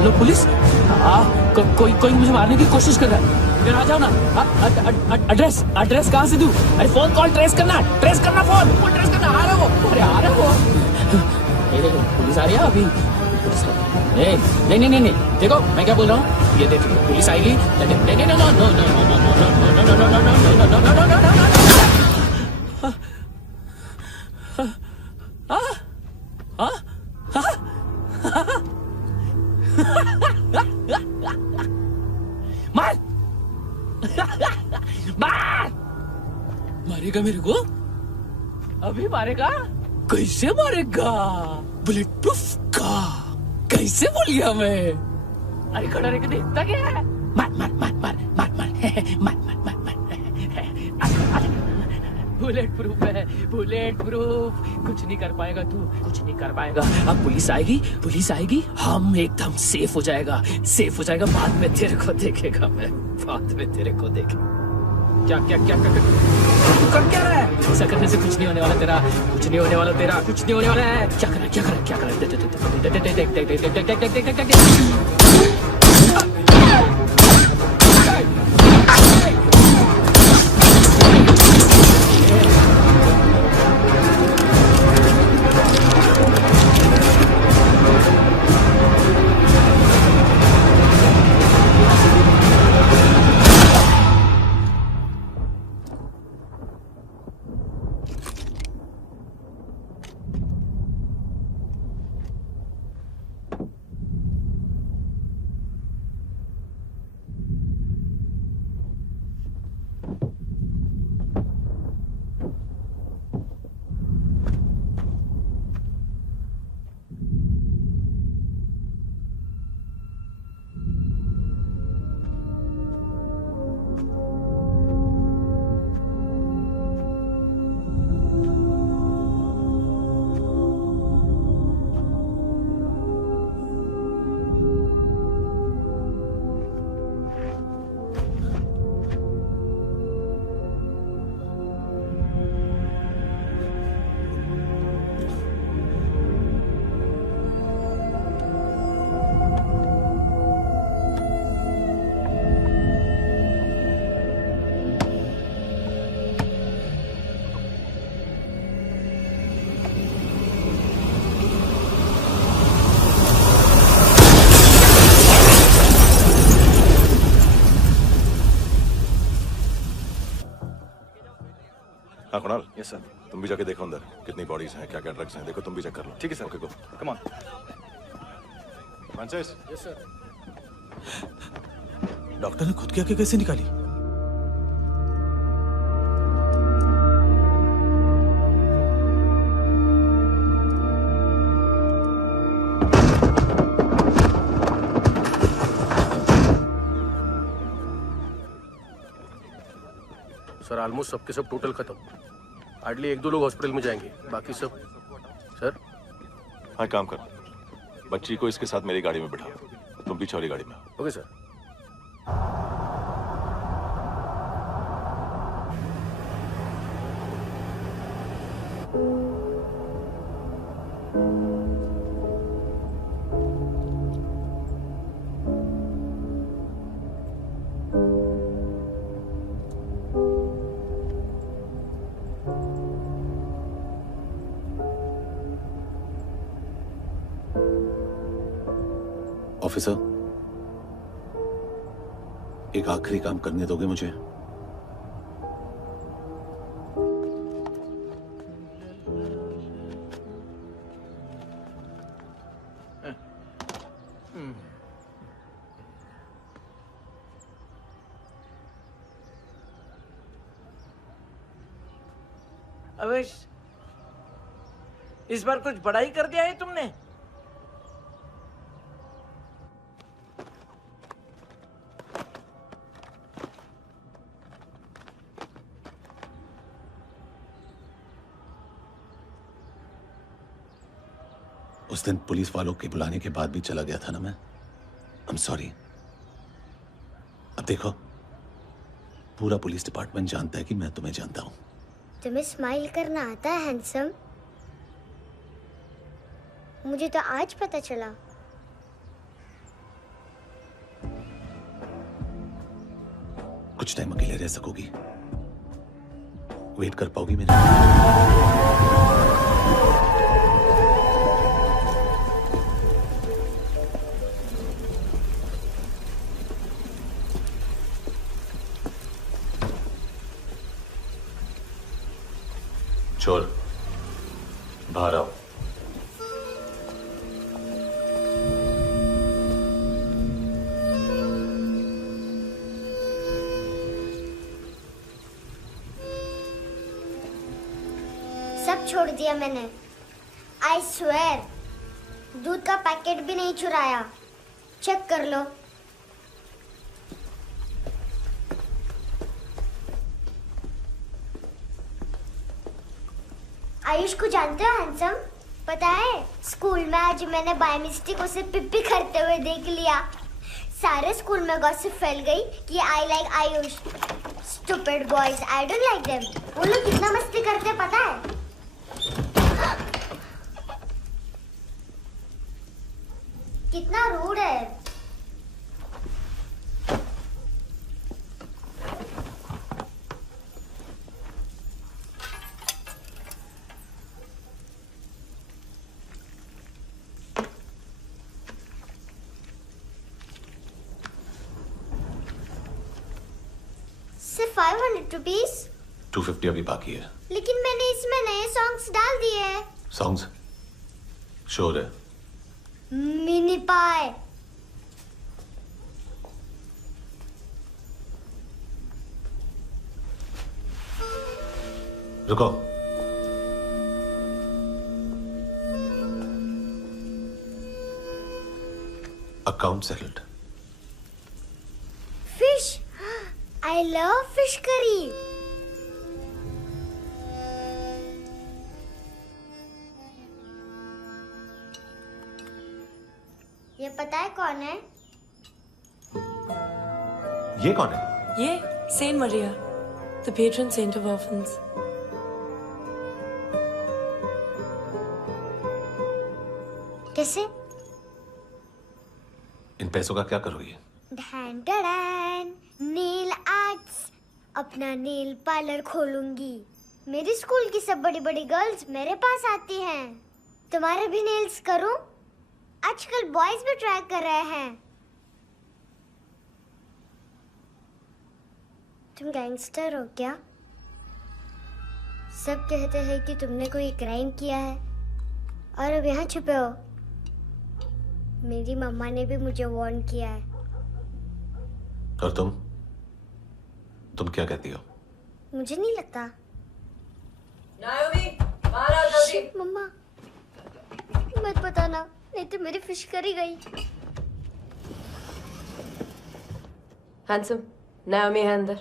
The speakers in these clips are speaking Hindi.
Hello police. कोई मुझे मारने की कोशिश कर रहा है, इधर आ जाओ ना। एड्रेस कहाँ से दूं? अरे फोन कॉल ट्रेस करना फोन ट्रेस करना। आ रहा वो, अरे आ रहा वो। पुलिस आ रही है अभी। नहीं, देखो मैं क्या बोल रहा हूँ, ये देखो पुलिस आएगी। मार मारेगा मेरे को, अभी मारेगा। कैसे मारेगा? बुलेट प्रूफ का कैसे बोल गया मैं? अरे खड़ा रह के देखता क्या है? मार मार मार मार मार मार मार मार मार मार। बुलेट प्रूफ है, बुलेट प्रूफ। कुछ नहीं कर पाएगा तू, कुछ नहीं कर पाएगा। अब पुलिस आएगी, हम एकदम सेफ हो जाएगा। बाद में तेरे को देखेगा मैं, बाद में तेरे को देखेगा। क्या कर क्या रहा है? ऐसा करने से कुछ नहीं होने वाला तेरा, कुछ नहीं होने वाला है। क्या कर यस सर। तुम भी जाके देखो अंदर कितनी बॉडीज हैं, क्या क्या ड्रग्स हैं, देखो तुम भी चेक कर लो। ठीक है sir. Okay go. Come on. Francis. Yes sir. Doctor ने खुद की आंखें कैसे निकाली? सर ऑलमोस्ट सबके सब टोटल खत्म। हार्डली 1-2 लोग हॉस्पिटल में जाएंगे, बाकी सब। सर हाँ काम कर, बच्ची को इसके साथ मेरी गाड़ी में बिठा, तुम पीछे वाली गाड़ी में। Okay sir. ऑफिसर, एक आखिरी काम करने दोगे मुझे? अवेश, इस बार कुछ बड़ा ही कर दिया है तुमने। उस दिन पुलिस वालों के बुलाने के बाद भी चला गया था ना मैं। I am sorry. अब देखो, पूरा पुलिस डिपार्टमेंट जानता है कि मैं तुम्हें जानता हूं। तुम्हें स्माइल करना आता है हैंडसम? मुझे तो आज पता चला। कुछ टाइम अकेले रह सकोगी? वेट कर पाओगी मेरे? चोर, बाहर आओ। सब छोड़ दिया मैंने। आई स्वेयर, दूध का पैकेट भी नहीं चुराया। चेक कर लो। आयुष को जानते हो हैंडसम? पता है, स्कूल में आज मैंने बाय मिस्टेक उसे पिप्पी करते हुए देख लिया। सारे स्कूल में गॉसिप फैल गई कि I like Ayush. Stupid boys, I don't like them. वो लोग कितना मस्ती करते पता है? कितना रूड है। सिर्फ 500 रुपीस। 250 अभी बाकी है। लेकिन मैंने इसमें नए सॉन्ग्स डाल दिए हैं। सॉन्ग्स? शोर है। मिनी पाए। रुको। Account settled. Fish, I love fish curry. ये पता है कौन है? ये कौन है? ये Saint Maria, the patron saint of orphans. कैसे? इन पैसों का क्या करोगी? ढैन ढैन, नेल आर्ट्स। अपना नेल पार्लर खोलूंगी। मेरी स्कूल की सब बड़ी बड़ी गर्ल्स मेरे पास आती हैं। तुम्हारे भी नेल्स करूं? आजकल बॉयज भी ट्राई कर रहे हैं। तुम गैंगस्टर हो क्या? सब कहते हैं कि तुमने कोई क्राइम किया है और अब यहाँ छुपे हो। मेरी मम्मा ने भी मुझे वार्न किया है। और तुम क्या कहती हो? मुझे नहीं लगता। नायोमी, बाहर आओ जल्दी। शिट, मम्मा मत बताना, नहीं तो मेरी फिश करी गई। हैंडसम, नायोमी है अंदर।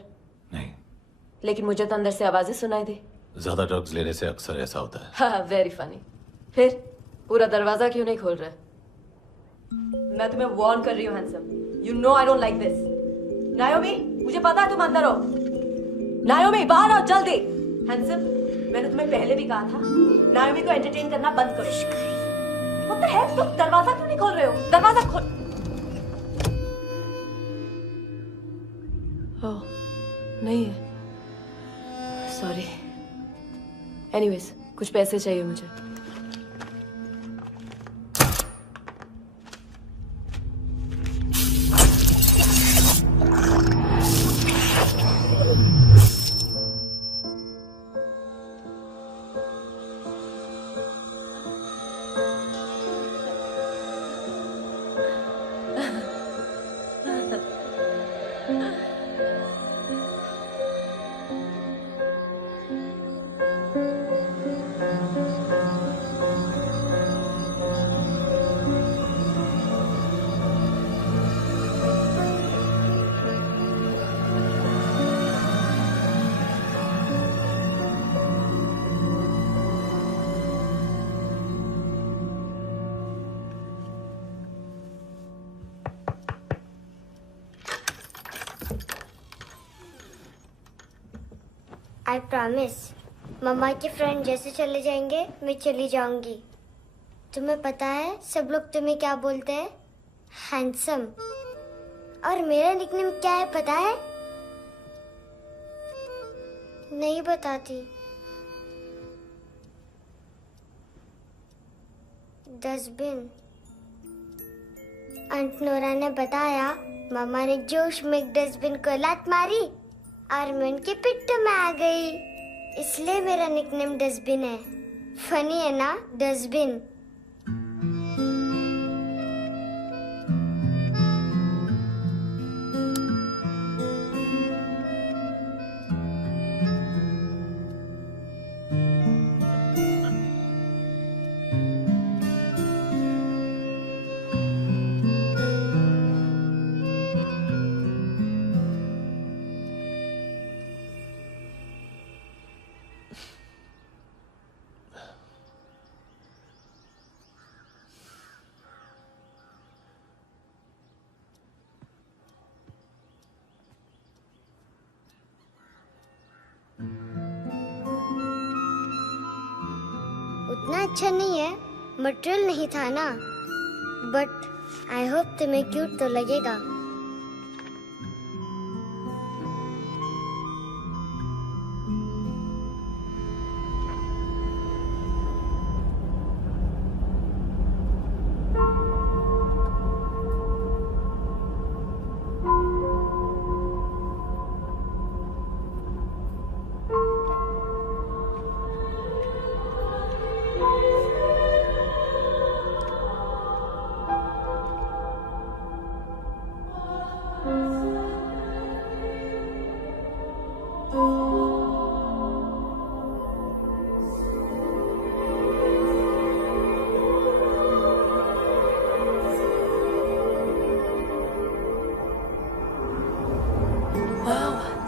नहीं, लेकिन मुझे तो अंदर से आवाजें सुनाई दी। ज्यादा ड्रग्स लेने से अक्सर ऐसा होता है। हाँ, वेरी फनी। फिर पूरा दरवाजा क्यों नहीं खोल रहे? मैं तुम्हें वार्न कर रही हूँ handsome. You know I don't like this. नायोमी, मुझे पता है तुम अंदर हो। नायोमी, बाहर आओ जल्दी। हैंडसम, मैंने तुम्हें पहले भी कहा था नायोमी को एंटरटेन करना बंद करो। What the hell? तुम दरवाजा क्यों नहीं खोल रहे हो? दरवाजा खोल। ओह, नहीं है। सॉरी। एनीवेज, कुछ पैसे चाहिए मुझे। आई प्रॉमिस, मम्मा के फ्रेंड जैसे चले जाएंगे मैं चली जाऊंगी। तुम्हें पता है सब लोग तुम्हें क्या बोलते हैं? हैंडसम। और मेरा निकनेम क्या है पता है? नहीं बताती। डस्टबिन। आंट नोरा ने बताया मामा ने जोश में एक डस्टबिन को लात मारी और मैं उनके पिट्ठू में आ गई, इसलिए मेरा निकनेम डस्टबिन है। फनी है ना डस्टबिन? उतना अच्छा नहीं है, मटेरियल नहीं था ना, बट आई होप तुम्हें क्यूट तो लगेगा।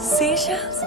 Seashells?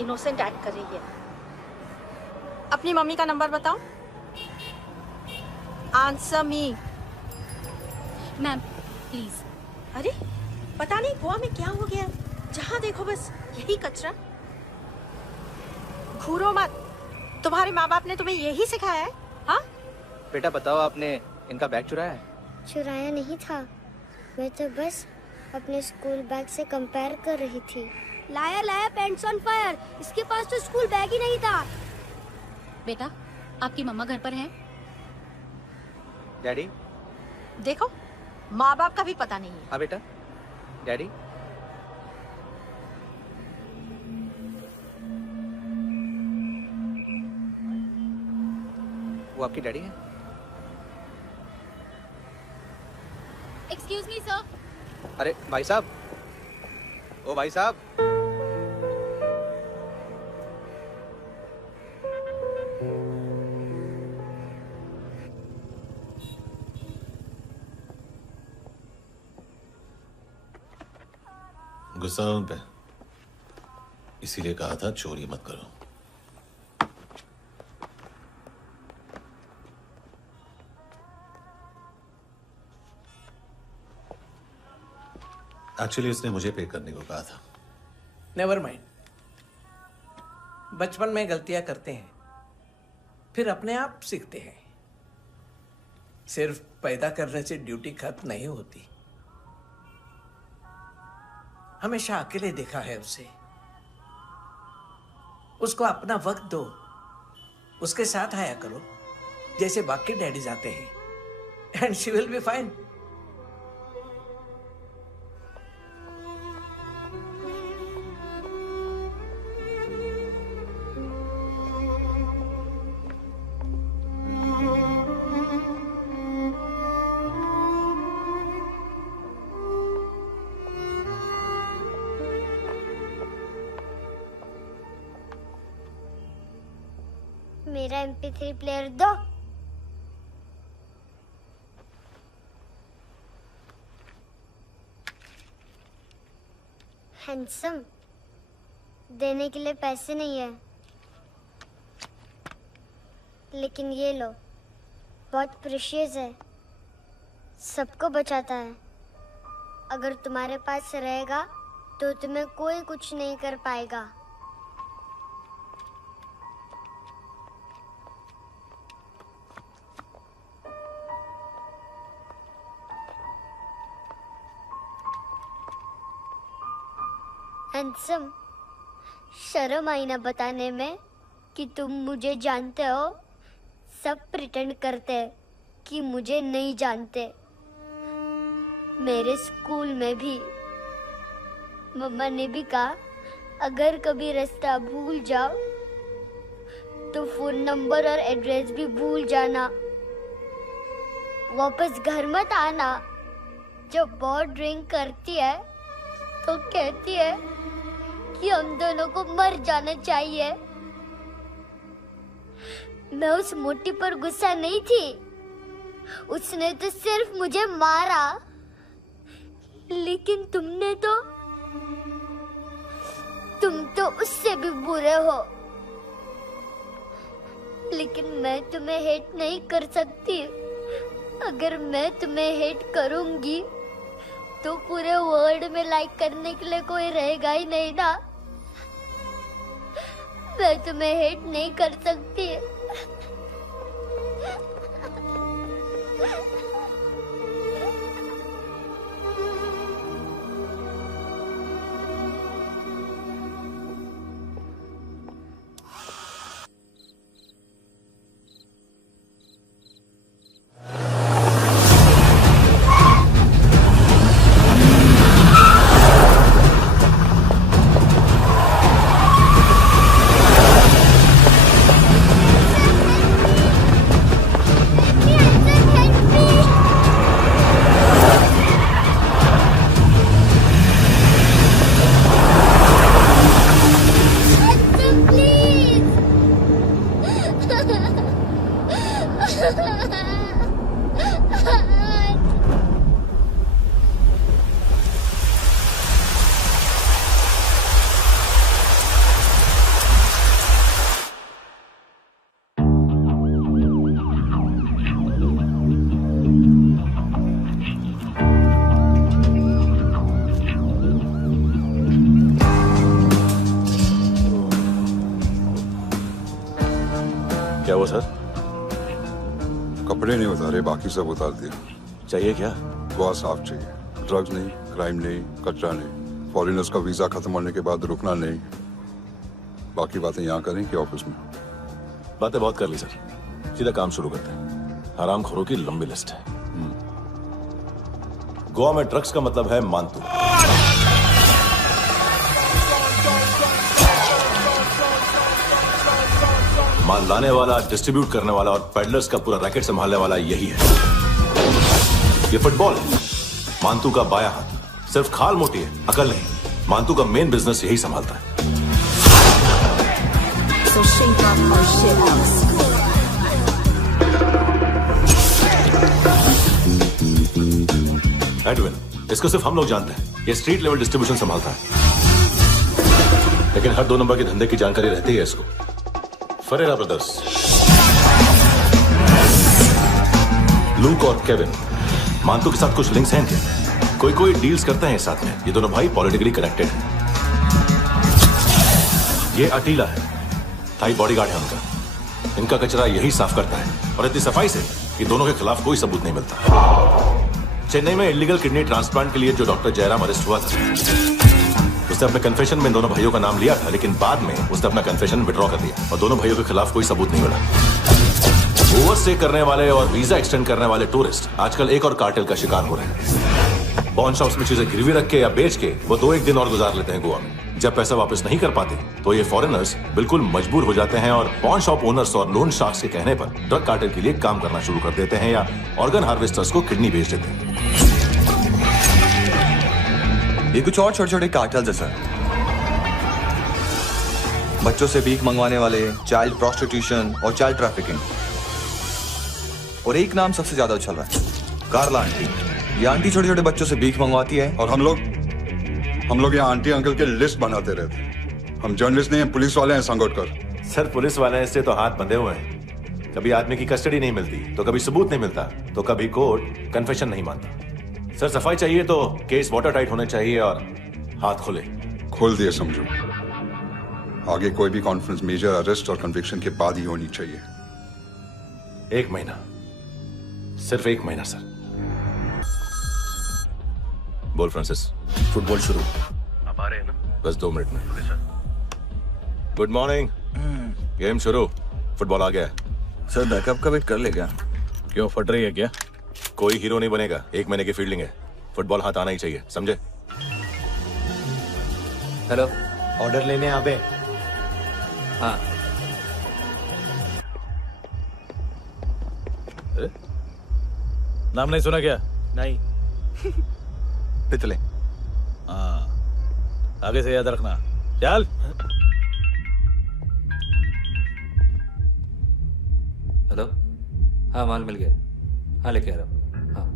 इनोसेंट एक्ट कर रही है। अब अपनी मम्मी का नंबर बताओ। Answer me. Ma'am please. अरे पता नहीं गोवा में क्या हो गया, जहाँ देखो बस यही कचरा। घूरो मत, तुम्हारे माँ बाप ने तुम्हें यही सिखाया है? हाँ बेटा बताओ, आपने इनका बैग चुराया है? चुराया नहीं था, मैं तो बस अपने स्कूल बैग से कंपेयर कर रही थी। लाया लाया पैंट्स ऑन फायर, इसके पास तो स्कूल बैग ही नहीं था। बेटा आपकी मम्मा घर पर है? डैडी? देखो माँ बाप का भी पता नहीं है। हाँ बेटा। डैडी? वो आपकी डैडी है? Excuse me sir. अरे भाई साहब, ओ भाई साहब। गुस्सा है उन पे, इसीलिए कहा था चोरी मत करो। एक्चुअली उसने मुझे पे करने को कहा था। नेवर माइंड, बचपन में गलतियां करते हैं, फिर अपने आप सीखते हैं। सिर्फ पैदा करने से ड्यूटी खत्म नहीं होती। हमेशा अकेले देखा है उसे। उसको अपना वक्त दो, उसके साथ आया करो जैसे बाकी डैडीज आते हैं, and she will be fine. मेरा MP3 प्लेयर दो। हैंडसम, देने के लिए पैसे नहीं है, लेकिन ये लो, बहुत प्रेशियस है, सबको बचाता है। अगर तुम्हारे पास रहेगा तो तुम्हें कोई कुछ नहीं कर पाएगा। हैंडसम, शर्म आई ना बताने में कि तुम मुझे जानते हो। सब प्रिटेंड करते हैं कि मुझे नहीं जानते। मेरे स्कूल में भी मम्मा ने भी कहा, अगर कभी रास्ता भूल जाओ तो फोन नंबर और एड्रेस भी भूल जाना। वापस घर मत आना। जब बहुत ड्रिंक करती है तो कहती है कि हम दोनों को मर जाना चाहिए। मैं उस मोटी पर गुस्सा नहीं थी, उसने तो सिर्फ मुझे मारा। लेकिन तुम तो उससे भी बुरे हो। लेकिन मैं तुम्हें हेट नहीं कर सकती। अगर मैं तुम्हें हेट करूंगी तो पूरे वर्ल्ड में लाइक करने के लिए कोई रहेगा ही नहीं ना। मैं तुम्हें हेट नहीं कर सकती। कपड़े नहीं उतारे, बाकी सब उतार दिए। चाहिए क्या? गोवा साफ चाहिए, ड्रग्स नहीं, क्राइम नहीं, कचरा नहीं, फॉरेनर्स का वीजा खत्म होने के बाद रुकना नहीं। बाकी बातें यहाँ करें कि ऑफिस में? बातें बहुत कर ली सर, सीधा काम शुरू करते हैं। हरामखोरों की लंबी लिस्ट है। गोवा में ड्रग्स का मतलब है मानतू। माल लाने वाला, डिस्ट्रीब्यूट करने वाला और पेडलर्स का पूरा रैकेट संभालने वाला यही है। ये फुटबॉल है, मानतू का बायां हाथ। सिर्फ खाल मोटी है, अकल नहीं। मानतू का मेन बिजनेस यही संभालता है। So shake up our shit house. Edwin, इसको सिर्फ हम लोग जानते हैं। ये स्ट्रीट लेवल डिस्ट्रीब्यूशन संभालता है, लेकिन हर 2 नंबर के धंधे की जानकारी रहती है इसको। फरेरा ब्रदर्स, लूक और केविन, मानतू के साथ कुछ लिंक्स हैं क्या? कोई डील्स करते हैं साथ में। ये दोनों भाई पॉलिटिकली कनेक्टेड हैं। ये अटीला है, थाई बॉडीगार्ड है उनका। इनका कचरा यही साफ करता है, और इतनी सफाई से कि दोनों के खिलाफ कोई सबूत नहीं मिलता। चेन्नई में इलीगल किडनी ट्रांसप्लांट के लिए जो डॉक्टर जयराम अरेस्ट हुआ था, उसने अपने कन्फेशन में दोनों भाइयों का नाम लिया था, लेकिन बाद में उसने अपना कन्फेशन विड्रॉ कर दिया और दोनों भाइयों के खिलाफ कोई सबूत नहीं मिला। ओवरस्टे करने वाले और वीजा एक्सटेंड करने वाले टूरिस्ट आजकल एक और कार्टेल का शिकार हो रहे हैं। पॉन शॉप्स में चीजें गिरवी रख के या बेच के वो 2-1 दिन और गुजार लेते हैं गोवा में। जब पैसा वापस नहीं कर पाते तो ये फॉरेनर्स बिल्कुल मजबूर हो जाते हैं और पॉन शॉप ओनर्स और लोन शार्क्स के कहने पर ड्रग कार्टेल के लिए काम करना शुरू कर देते हैं या ऑर्गन हार्वेस्टर्स को किडनी बेच देते हैं। ये कुछ और छोटे छोटे कार्टेल्स है सर। बच्चों से भीख मंगवाने वाले, चाइल्ड प्रोस्टिट्यूशन और चाइल्ड ट्रैफिकिंग। और एक नाम सबसे ज्यादा उछल रहा है, कार्ला आंटी। ये आंटी छोटे छोटे बच्चों से भीख मंगवाती है। और हम लोग यहाँ आंटी अंकल के लिस्ट बनाते रहते हैं। हम जर्नलिस्ट नहीं हैं, पुलिस वाले हैं संगोटकर। सर पुलिस वाले हैं, इससे तो हाथ बंधे हुए हैं। कभी आदमी की कस्टडी नहीं मिलती तो कभी सबूत नहीं मिलता तो कभी कोर्ट कन्फेशन नहीं मानता। सर सफाई चाहिए तो केस वाटर टाइट होने चाहिए और हाथ खुले। खोल दिए समझो। आगे कोई भी कॉन्फ्रेंस मेजर अरेस्ट और कन्विक्शन के बाद ही होनी चाहिए। 1 महीना, सिर्फ 1 महीना सर। बोल फ्रांसिस। फुटबॉल शुरू आप आ रहे हैं ना? बस 2 मिनट में। Good morning. गेम शुरू। फुटबॉल आ गया है। सर बैकअप का वेट कर ले क्या? क्यों, फट रही है क्या? कोई हीरो नहीं बनेगा, 1 महीने की फील्डिंग है। फुटबॉल हाथ आना ही चाहिए, समझे? हेलो, ऑर्डर लेने आ गए? हाँ। नाम नहीं सुना क्या? नहीं। पितले। हाँ, आगे से याद रखना। चल। हेलो, हाँ माल मिल गया। हाँ लेके आ रहा हूँ। हाँ।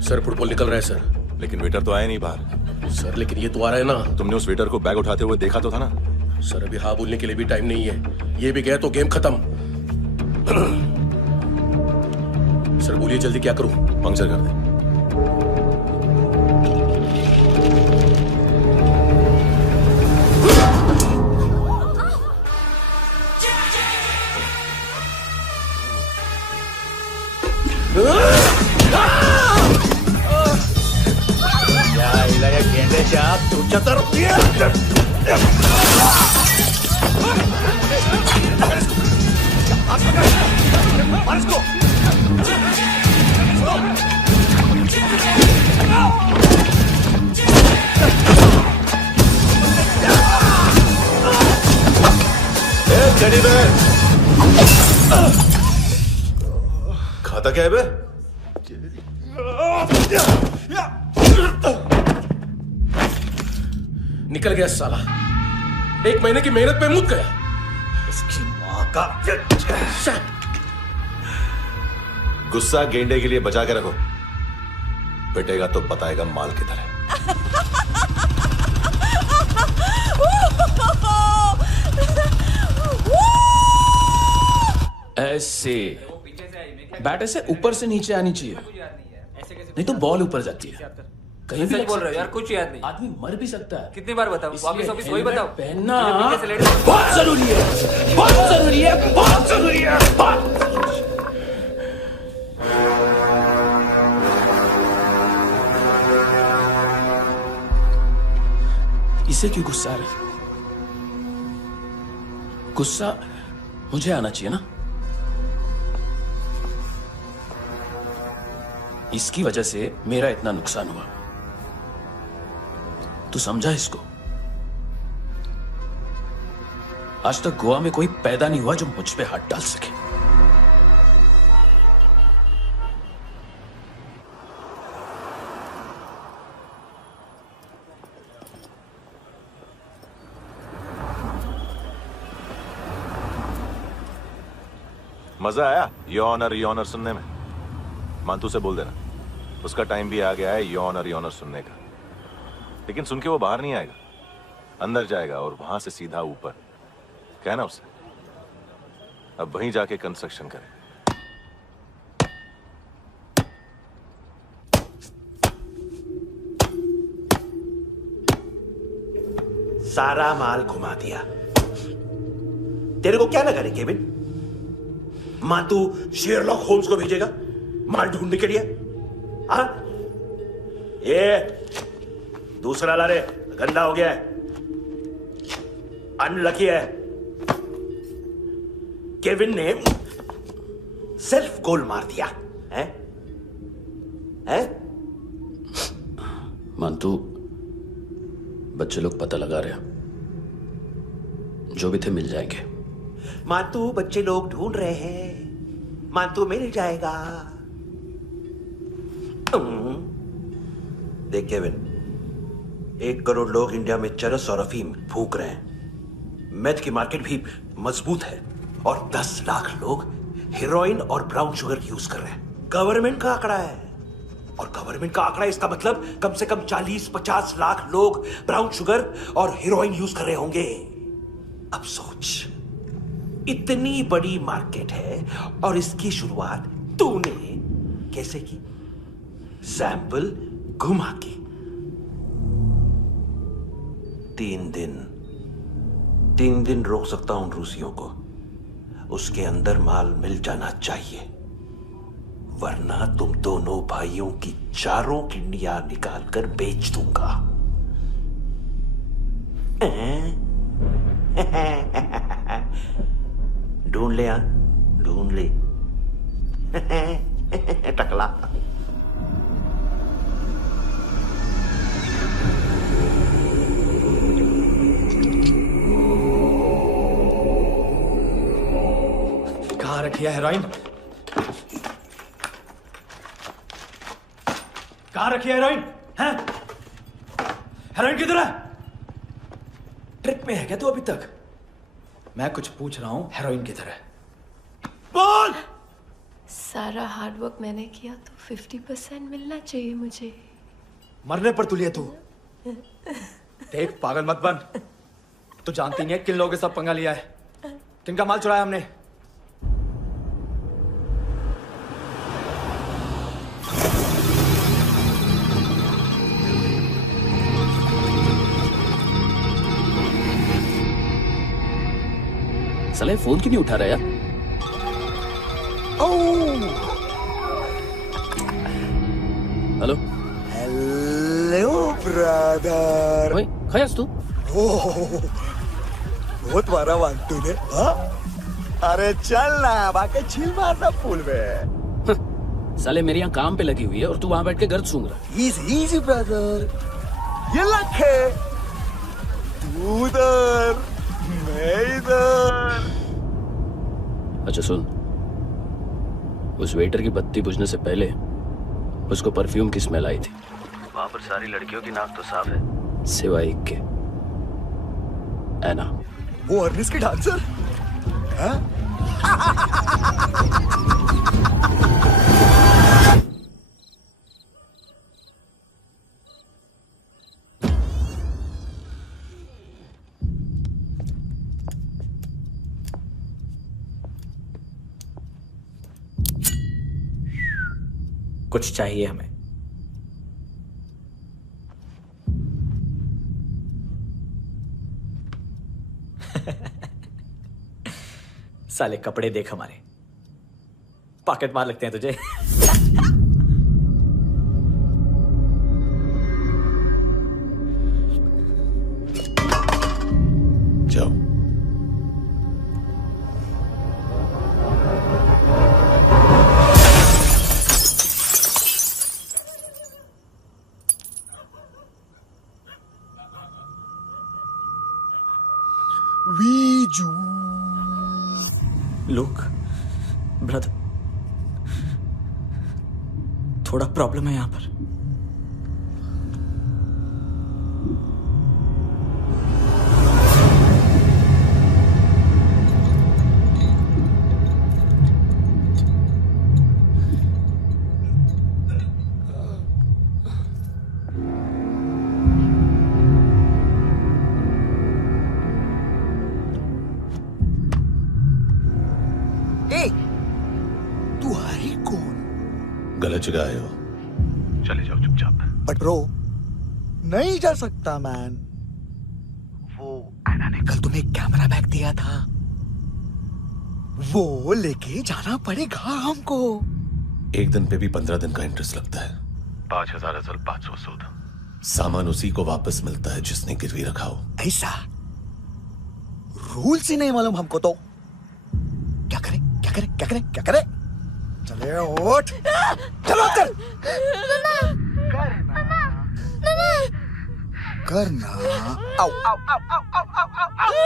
सर फुटबॉल निकल रहा है सर। लेकिन वेटर तो आया नहीं बाहर। सर लेकिन ये तो आ रहा है ना। तुमने उस वेटर को बैग उठाते हुए देखा तो था ना? सर अभी हाँ बोलने के लिए भी टाइम नहीं है। ये भी गया तो गेम खत्म। सर बोलिए जल्दी क्या करूं? पंक्चर कर दे। गेंदे चाप तू चतर। खाता क्या है बे? निकल गया साला। 1 महीने की मेहनत पे मुक गया। इसकी माँ का। गुस्सा गेंडे के लिए बचा के रखो, पिटेगा तो बताएगा माल की तरह। ऐसे बैट ऐसे ऊपर से नीचे आनी चाहिए, नहीं तो बॉल ऊपर जाती है। कहीं भी बोल रहे हो यार, कुछ याद नहीं। आदमी मर भी सकता है। कितनी बार बताऊं? वापस ऑफिस वही बताओ। पहनना बहुत जरूरी है, बहुत जरूरी है, बहुत जरूरी है, बहुत। इसे क्यों गुस्सा आ रहा है? गुस्सा मुझे आना चाहिए ना। इसकी वजह से मेरा इतना नुकसान हुआ। तू समझा इसको? आज तक गोवा में कोई पैदा नहीं हुआ जो मुझ पे हाथ डाल सके। मजा आया योनर सुनने में? मानतू से बोल देना उसका टाइम भी आ गया है योनर सुनने का। लेकिन सुन के वो बाहर नहीं आएगा, अंदर जाएगा और वहां से सीधा ऊपर। कहना उससे अब वहीं जाके कंस्ट्रक्शन करे। सारा माल घुमा दिया। तेरे को क्या लगा रे केविन? मानतू शेरलॉक होम्स को भेजेगा माल ढूंढने के लिए? हाँ, ये दूसरा ला रे, गंदा हो गया है, अनलकी है। केविन ने सेल्फ गोल मार दिया है? मानतू, बच्चे लोग पता लगा रहे हैं, जो भी थे मिल जाएंगे। मानतू, बच्चे लोग ढूंढ रहे हैं, मानतू मिल जाएगा। देख केविन, 1 करोड़ लोग इंडिया में चरस और अफीम फूक रहे हैं। मेथ की मार्केट भी मजबूत है और 10 लाख लोग हेरोइन और ब्राउन शुगर यूज कर रहे हैं। गवर्नमेंट का आंकड़ा है, और गवर्नमेंट का आंकड़ा इसका मतलब कम से कम 40-50 लाख लोग ब्राउन शुगर और हेरोइन यूज कर रहे होंगे। अब सोच, इतनी बड़ी मार्केट है और इसकी शुरुआत तूने कैसे की? सैंपल घुमा के। 3 दिन रोक सकता हूं रूसियों को, उसके अंदर माल मिल जाना चाहिए, वरना तुम दोनों भाइयों की 4 किडनियां निकाल कर बेच दूंगा। ढूंढ ले, ढूंढ ले टकला। कहाँ रखी है हेरोइन? कहाँ रखी है हेरोइन? हैं? हेरोइन किधर है? ट्रिप में है क्या तू अभी तक? मैं कुछ पूछ रहा हूं, हेरोइन किधर है? बोल! सारा हार्डवर्क मैंने किया तो 50% मिलना चाहिए मुझे। मरने पर तुलिए तू। देख, पागल मत बन। तू जानती नहीं है किन लोगों के साथ पंगा लिया है, किनका माल चुराया हमने। साले फोन क्यों नहीं उठा रहा यार? Hello hello brother. ओए, खयास तू? बहुत मारा वांटू ने। हाँ? अरे चल ना, बाकी छील मारना पूल में। साले मेरी यहाँ काम पे लगी हुई है और तू वहां बैठ के गर्द सूंघ रहा। इजी ब्रदर, ये लक है। तू उधर, मैं इधर। अच्छा सुन, उस वेटर की बत्ती बुझने से पहले उसको परफ्यूम की स्मेल आई थी। वहां पर सारी लड़कियों की नाक तो साफ है, सिवाय एक के, एना। वो अर्निस की डांसर? हाँ? कुछ चाहिए हमें। साले कपड़े देख हमारे, पॉकेट मार लगते हैं तुझे। जाओ। वीजू लुक ब्रदर, थोड़ा प्रॉब्लम है यहां पर। तू है कौन? गलत जगह आए हो, चले जाओ चुपचाप। बट ब्रो, नहीं जा सकता मैन। वो एना ने कल तुम्हें कैमरा बैग दिया था, वो लेके जाना पड़ेगा हमको। एक दिन पे भी 15 दिन का इंटरेस्ट लगता है। 5,000 असल 500 सूद। सामान उसी को वापस मिलता है जिसने गिरवी रखा हो। ऐसा रूल्स ही नहीं मालूम हमको तो। क्या करें क्या करें क्या करें क्या करें? चले उठ, चलो अंदर। करना आओ आओ आओ आओ आओ आओ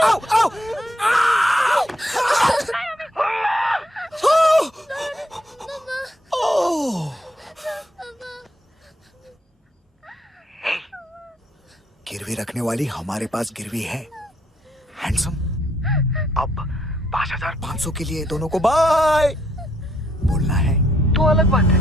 आओ आओ। गिरवी रखने वाली हमारे पास गिरवी है। हैंडसम, अब 5,500 के लिए दोनों को बाय बोलना है तो अलग बात है।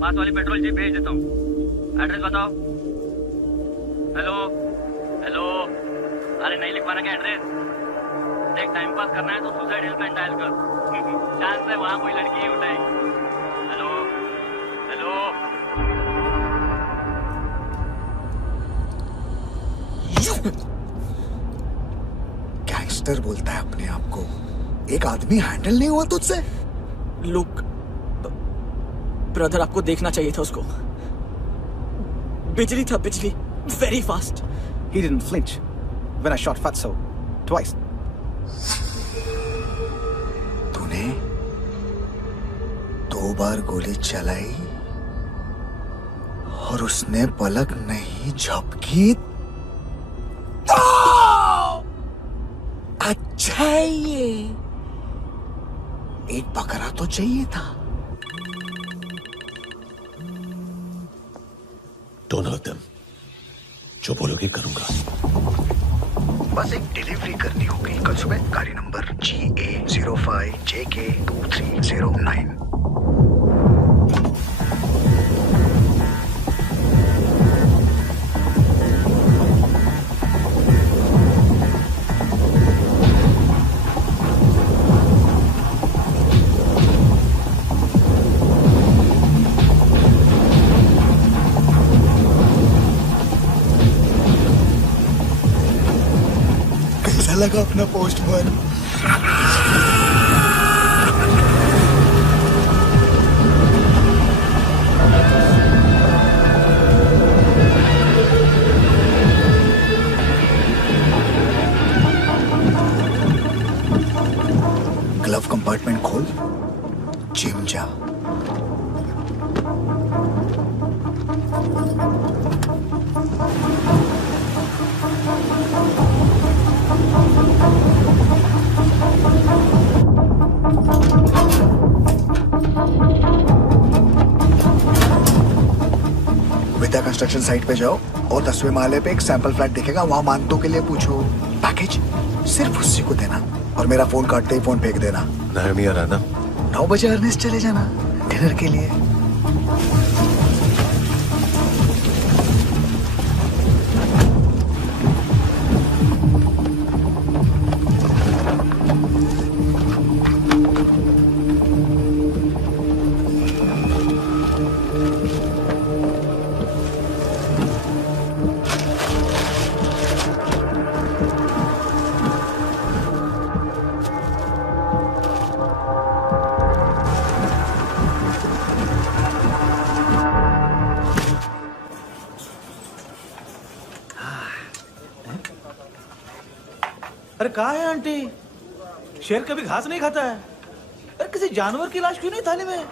पास वाली पेट्रोल जीप भेज देता हूँ। एड्रेस बताओ। हेलो हेलो, अरे नहीं लिखवाना क्या एड्रेस? देख टाइम पास करना है तो सुसाइड हेल्पलाइन डायल कर। चांस है वहाँ कोई लड़की ही उठाएगी। Hello hello. गैंगस्टर बोलता है अपने आप को। एक आदमी हैंडल नहीं हुआ तुझसे? लुक ब्रदर, आपको देखना चाहिए था उसको। बिजली था, बिजली, very fast. He didn't flinch when I shot Fatso twice. तूने 2 बार गोली चलाई और उसने पलक नहीं झपकी तो अच्छा है ये। एक बकरा तो चाहिए था। Don't hurt them. जो बोलोगे करूंगा। बस एक डिलीवरी करनी होगी कल सुबह। गाड़ी नंबर GA05JK2309। कैसा लगा अपना पोस्टमैन? ग्लव कंपार्टमेंट खोल, जिम जा। विद्या कंस्ट्रक्शन साइट पे जाओ और 10वें माले पे एक सैंपल फ्लैट दिखेगा, वहां मानतो के लिए पूछो। पैकेज सिर्फ उसी को देना और मेरा फोन काटते ही फोन फेंक देना। नायमी आ रहा ना? 9 बजे अर्नेस्ट चले जाना डिनर के लिए। अरे कहा है आंटी? शेर कभी घास नहीं खाता है। अरे किसी जानवर की लाश क्यों नहीं थाली में?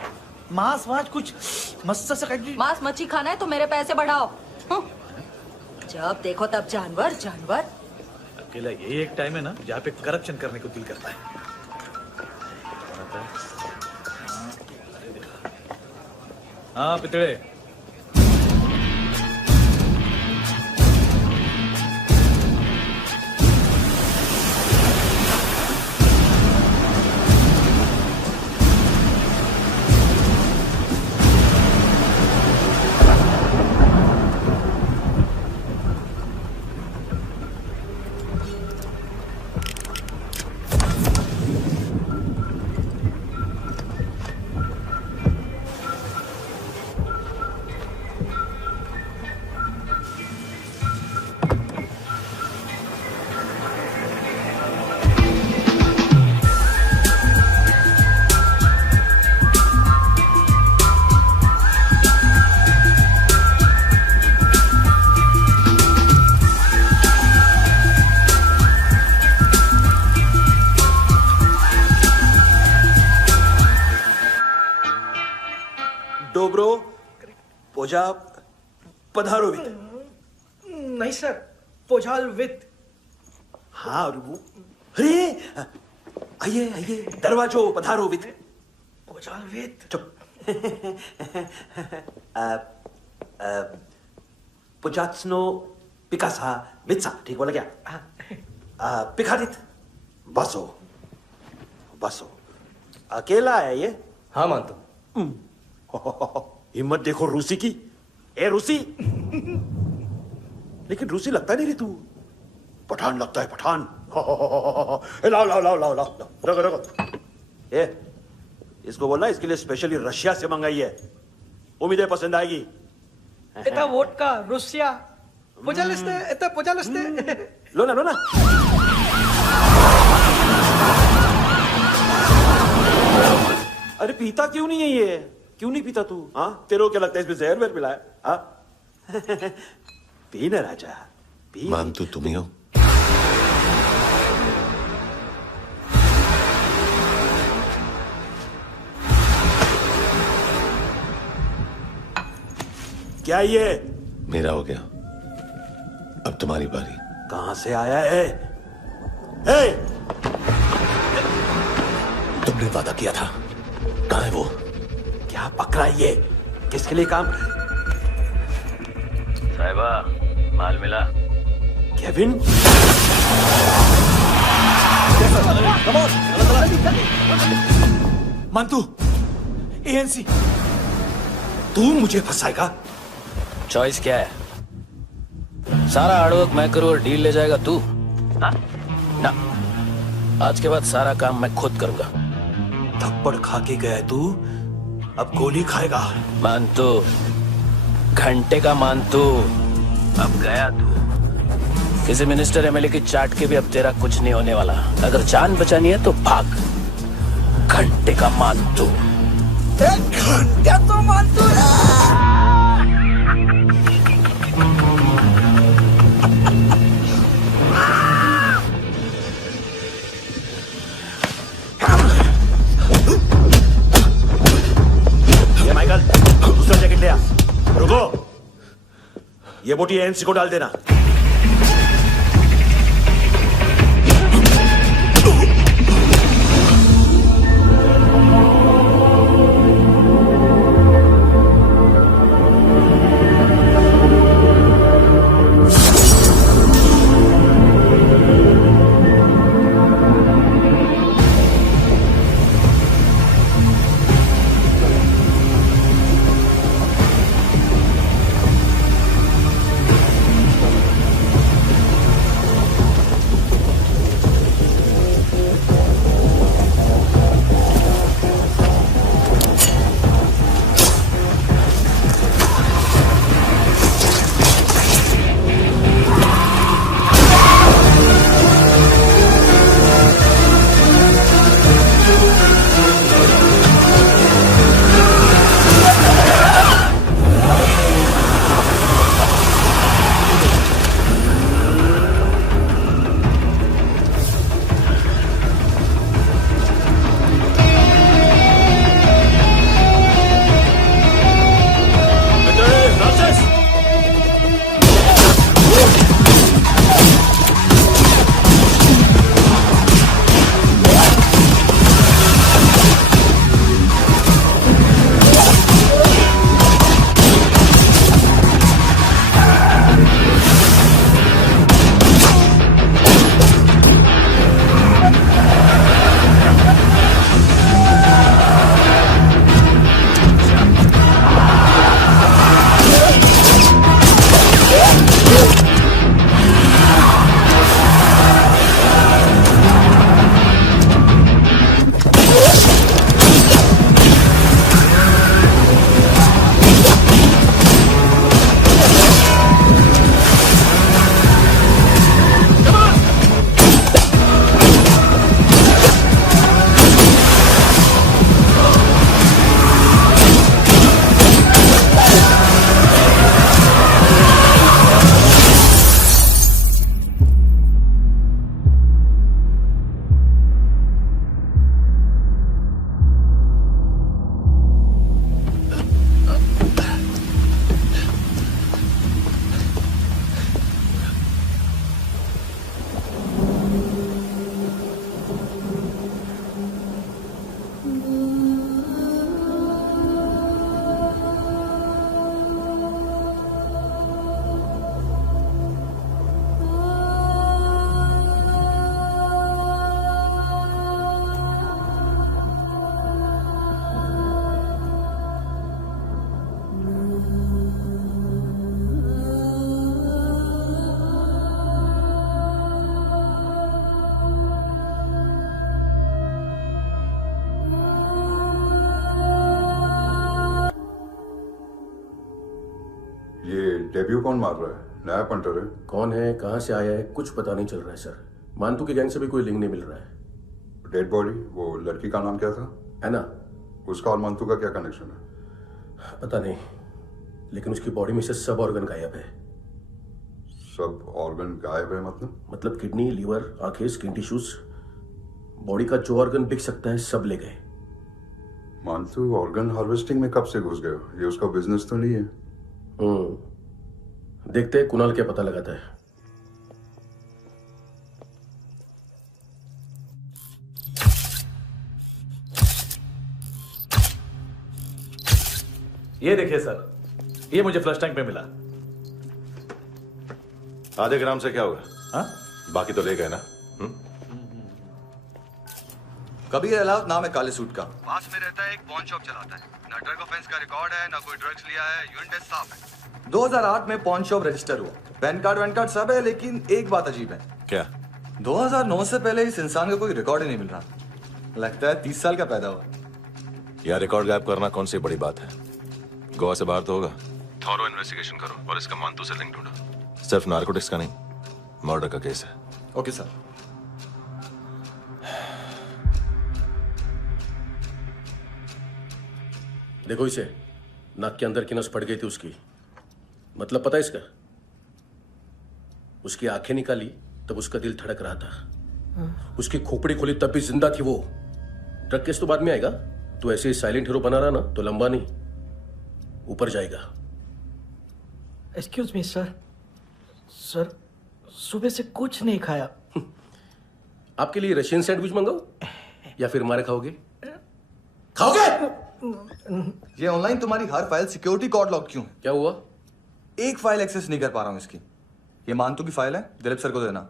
मांस वाच कुछ मस्त से काट। मांस मच्छी खाना है तो मेरे पैसे बढ़ाओ। जब देखो तब जानवर जानवर। अकेला यही एक टाइम है ना जहाँ पे करप्शन करने को दिल करता है। हाँ पितड़े। पोजा पधारो वित। नहीं सर, पोजाल वित। हाँ रुबू। अरे आइए आइए, दरवाजो पधारो वित। पोजाल वित। चुप। पुजात्सनो पिकासा वित्सा, ठीक बोला क्या? पिखादित बसो बसो। अकेला है ये? हाँ मानता हूं। हिम्मत देखो रूसी की। ए रूसी। लेकिन रूसी लगता नहीं रे तू, पठान लगता है, पठान। लाओ लाओ लाओ लाओ लाओ, रखो रखो। ए इसको बोलना इसके लिए स्पेशली रशिया से मंगाई है, उम्मीद है पसंद आएगी। इतना वोडका रूसिया पोजालिस्ते, इतना पोजालिस्ते। लो ना लो ना। अरे पीता क्यों नहीं है ये? क्यों नहीं पीता तू? हाँ तेरे को क्या लगता है इसमें जहर वहर मिला है? हाँ पी ना राजा पी। मान तू तुम ही हो। क्या ये? मेरा हो गया, अब तुम्हारी बारी। कहां से आया है? हे! तुमने वादा किया था, कहां है वो? क्या पकड़ा ये? किसके लिए काम? साहिबा माल मिला? केविन? मंतू, एएनसी। तू मुझे फंसाएगा? चॉइस क्या है? सारा हार्डवर्क मैं करूं और डील ले जाएगा तू? ना, आज के बाद सारा काम मैं खुद करूंगा। थप्पड़ खा के गया तू, अब गोली खाएगा। मानतू, घंटे का मानतू, अब गया तू। किसी मिनिस्टर एमएलए की चाट के भी अब तेरा कुछ नहीं होने वाला। अगर जान बचानी है तो भाग। घंटे का मानतू। घंटा तो मानतू ये माइकल, दूसरा जैकेट ले आ। रुको, ये बोटी एएनसी को डाल देना। डेब्यू कौन मार रहा है? नया पंटर है? कौन है, कहाँ से आया है, कुछ पता नहीं चल रहा है सर। मानतू की गैंग से भी कोई लिंक नहीं मिल रहा है। डेड बॉडी, वो लड़की का नाम क्या था? एना। उसका और मानतू का क्या कनेक्शन है? पता नहीं, लेकिन उसकी बॉडी में से सब ऑर्गन गायब है। सब ऑर्गन गायब है मतलब किडनी, लीवर, आंखें, स्किन टिश्यूज, बॉडी का जो ऑर्गन बिक सकता है सब ले गए। मानतू ऑर्गन हार्वेस्टिंग में कब से घुस गए? ये उसका बिजनेस तो नहीं है? देखते हैं कुणाल क्या पता लगाता है। ये देखिए सर, ये मुझे फ्लश टैंक में मिला। आधे ग्राम से क्या होगा? हाँ? बाकी तो ले गए ना? कबीर अलाउद्दीन नाम है काले सूट का। पास में रहता है, एक पॉन शॉप चलाता है। ना ड्रग ऑफेंस का रिकॉर्ड है, ना कोई ड्रग्स लिया है। यूरिन टेस्ट साफ है। 2008 में पॉन शॉप रजिस्टर हुआ, पैन कार्ड सब है, लेकिन एक बात अजीब है। क्या? 2009 से पहले इस इंसान का कोई रिकॉर्ड ही नहीं मिल रहा। लगता है 30 साल का पैदा हुआ। यार रिकॉर्ड गायब करना कौन सी बड़ी बात है? गोवा से बाहर तो होगा। थॉरो इन्वेस्टिगेशन करो और इसका मानतू से लिंक ढूंढो। सिर्फ नारकोटिक्स का नहीं, मर्डर का केस है। Okay sir. देखो इसे, नाक के अंदर की नस फट गई थी उसकी। मतलब पता है इसका? उसकी आंखें निकाली तब उसका दिल धड़क रहा था। उसकी खोपड़ी खोली तब भी जिंदा थी वो। ड्रग केस तो बाद में आएगा। तो ऐसे ही साइलेंट हीरो बना रहा ना तो लंबा नहीं, ऊपर जाएगा। Excuse me sir. सर सुबह से कुछ नहीं खाया। आपके लिए रशियन सैंडविच मंगाओ या फिर हमारे खाओगे? खाओगे? ये ऑनलाइन तुम्हारी हर फाइल सिक्योरिटी कोड लॉक क्यों है? क्या हुआ? एक फाइल एक्सेस नहीं कर पा रहा हूं इसकी। ये मानतू की फाइल है, दिलीप सर को देना।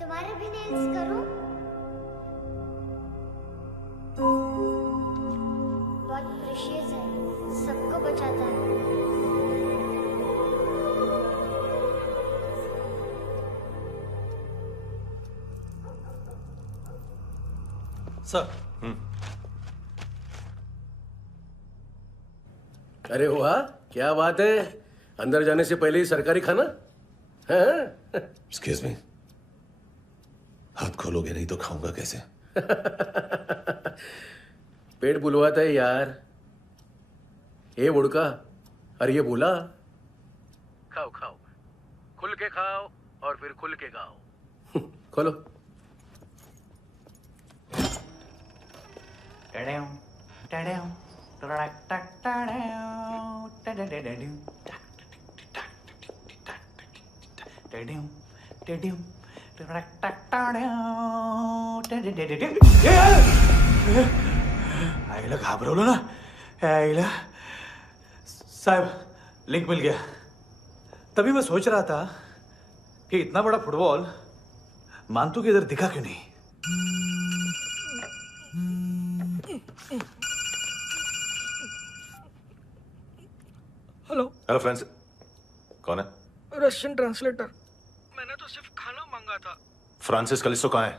तुम्हारे भी नेल्स करूं? बहुत प्रेशियस है, सबको बचाता है। सर। अरे वाह, क्या बात है। अंदर जाने से पहले ही सरकारी खाना। एक्सक्यूज मी, हाथ खोलोगे नहीं तो खाऊंगा कैसे? पेट बुलवाता है यार। ए बुड़का, अरे ये बोला। खाओ खाओ, खुल के खाओ और फिर खुल के गाओ। खोलो। आईला घाबरवलं ना। आईला साहब लिंक मिल गया। तभी मैं सोच रहा था कि इतना बड़ा फुटबॉल मानतू के इधर दिखा क्यों नहीं। हेलो फ्रेंड्स, कौन है? Russian translator. मैंने तो सिर्फ खाना मांगा था। फ्रांसिस कलिस्टो कहाँ है?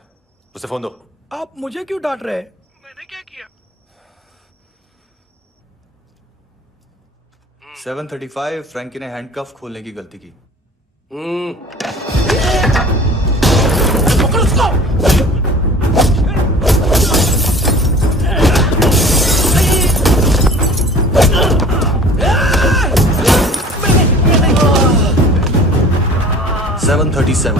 उसे फोन दो। आप मुझे क्यों डांट रहे हैं? मैंने क्या किया? 7:35 फ्रैंकी ने हैंडकफ खोलने की गलती की। पकड़ो उसको। 7:37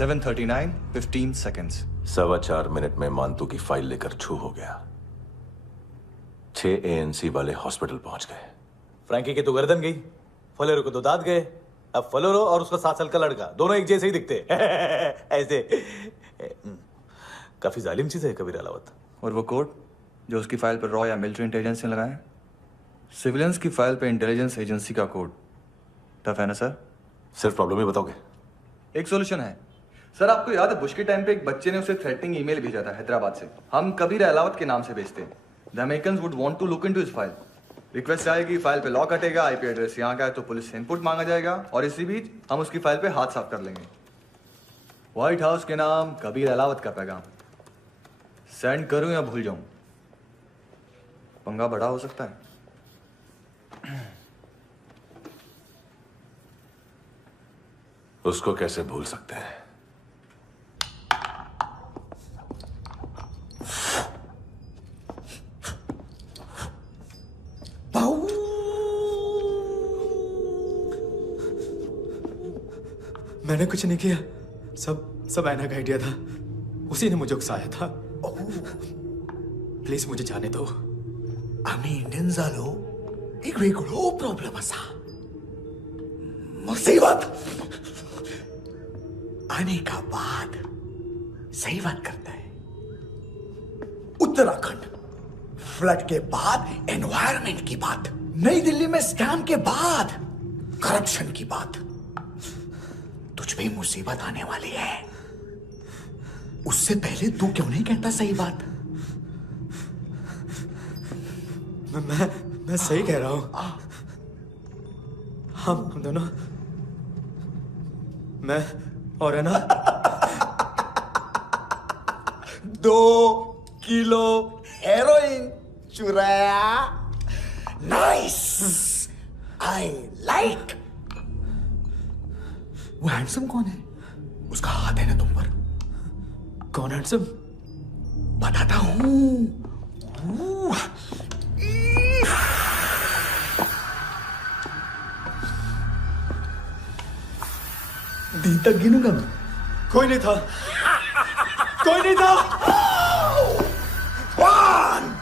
7:39 15 seconds। 4.25 मिनट में मानतू की फाइल लेकर छू हो गया। 6 ANC वाले हॉस्पिटल पहुंच गए। फ्रैंकी की तो गर्दन गई, फलेरो को तो दांत गए। अब फलेरो और उसका 7 साल का लड़का दोनों एक जैसे ही दिखते। ऐसे काफी जालिम चीज है कबीर अलावत। और वो कोड जो उसकी फाइल पर रॉ या मिलिट्री इंटेलिजेंस ने लगाया, सिविलियंस की फाइल पे इंटेलिजेंस एजेंसी का कोड। टफ है ना सर? सिर्फ प्रॉब्लम ही बताओगे? एक सॉल्यूशन है सर। आपको याद है बुश के टाइम पे एक बच्चे ने उसे थ्रेटनिंग ईमेल भेजा था हैदराबाद से। हम कबीर अलावत के नाम से भेजते हैं। The Americans would want to look into his file. Request आएगी, फाइल पे लॉक हटेगा, आईपी एड्रेस यहाँ का है तो पुलिस से इनपुट मांगा जाएगा और इसी बीच हम उसकी फाइल पे हाथ साफ कर लेंगे। व्हाइट हाउस के नाम कबीर अलावत का पैगाम। सेंड करूं या भूल जाऊं? पंगा बड़ा हो सकता है। उसको कैसे भूल सकते हैं? मैंने कुछ नहीं किया, सब ऐना का आइडिया था। उसी ने मुझे उकसाया था। प्लीज मुझे जाने दो। आम्ही इंडियन झालो एक वेगळो प्रॉब्लेम असा, मुसीबत आने का बाद सही बात करता है। उत्तराखंड फ्लड के बाद एनवायरनमेंट की बात, नई दिल्ली में स्कैम के बाद करप्शन की बात, तुझ पे मुसीबत आने वाली है। उससे पहले तू क्यों नहीं कहता सही बात? मैं सही कह रहा हूं। हम दोनों, मैं और है ना 2 किलो हेरोइन चुराया। Nice, I like. वो हैंडसम कौन है? उसका हाथ है ना तुम पर? कौन हैंडसम? बताता हूं। दी तक गिनूंगा मैं। कोई नहीं था, कोई नहीं था।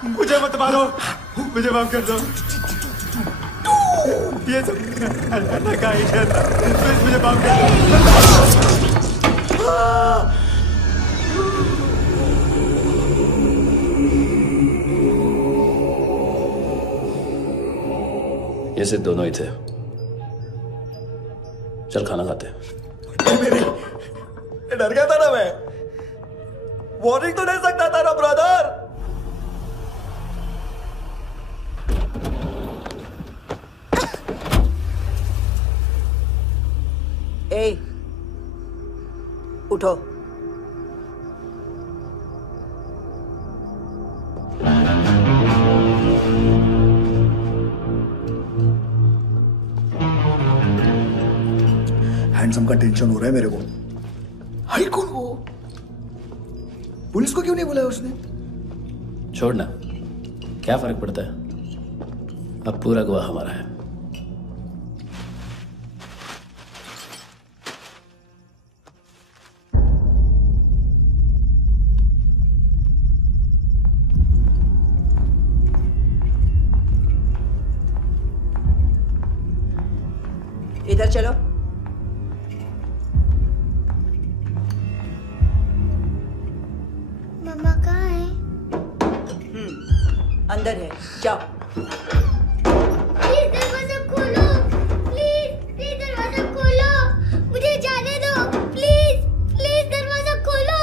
मुझे मत मारो, मुझे माफ कर दो। ये सब ऐना का आइडिया था, प्लीज मुझे माफ कर दो। ये सिर्फ दोनों ही थे। चल खाना खाते। डर गया था ना मैं। वार्निंग तो दे सकता था ना ब्रदर। ए, उठो। हैंडसम का टेंशन हो रहा है मेरे को। हाई कौन वो? पुलिस को क्यों नहीं बुलाया उसने? छोड़ना, क्या फर्क पड़ता है? अब पूरा गोवा हमारा है। इधर चलो। मम्मा कहाँ है? अंदर है, जाओ। प्लीज दरवाजा खोलो, प्लीज दरवाजा खोलो, मुझे जाने दो, प्लीज दरवाजा खोलो।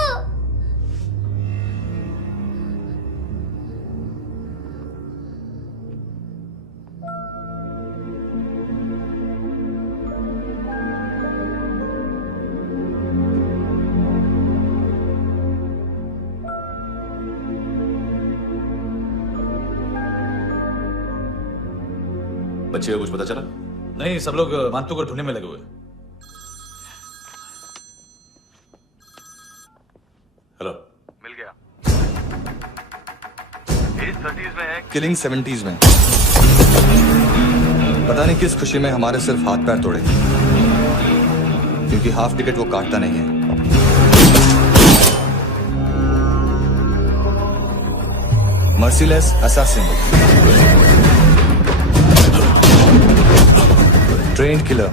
बच्चे को कुछ पता चला? नहीं, सब लोग मानतू को ढूंढने में लगे हुए। हेलो, मिल गया। एज 30s में है, किलिंग 70s में। पता नहीं किस खुशी में हमारे सिर्फ हाथ पैर तोड़े, क्योंकि हाफ टिकट वो काटता नहीं है। Merciless assassin, trained killer.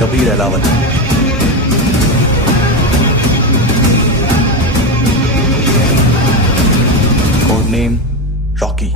Kabir Alawat, code name Rocky.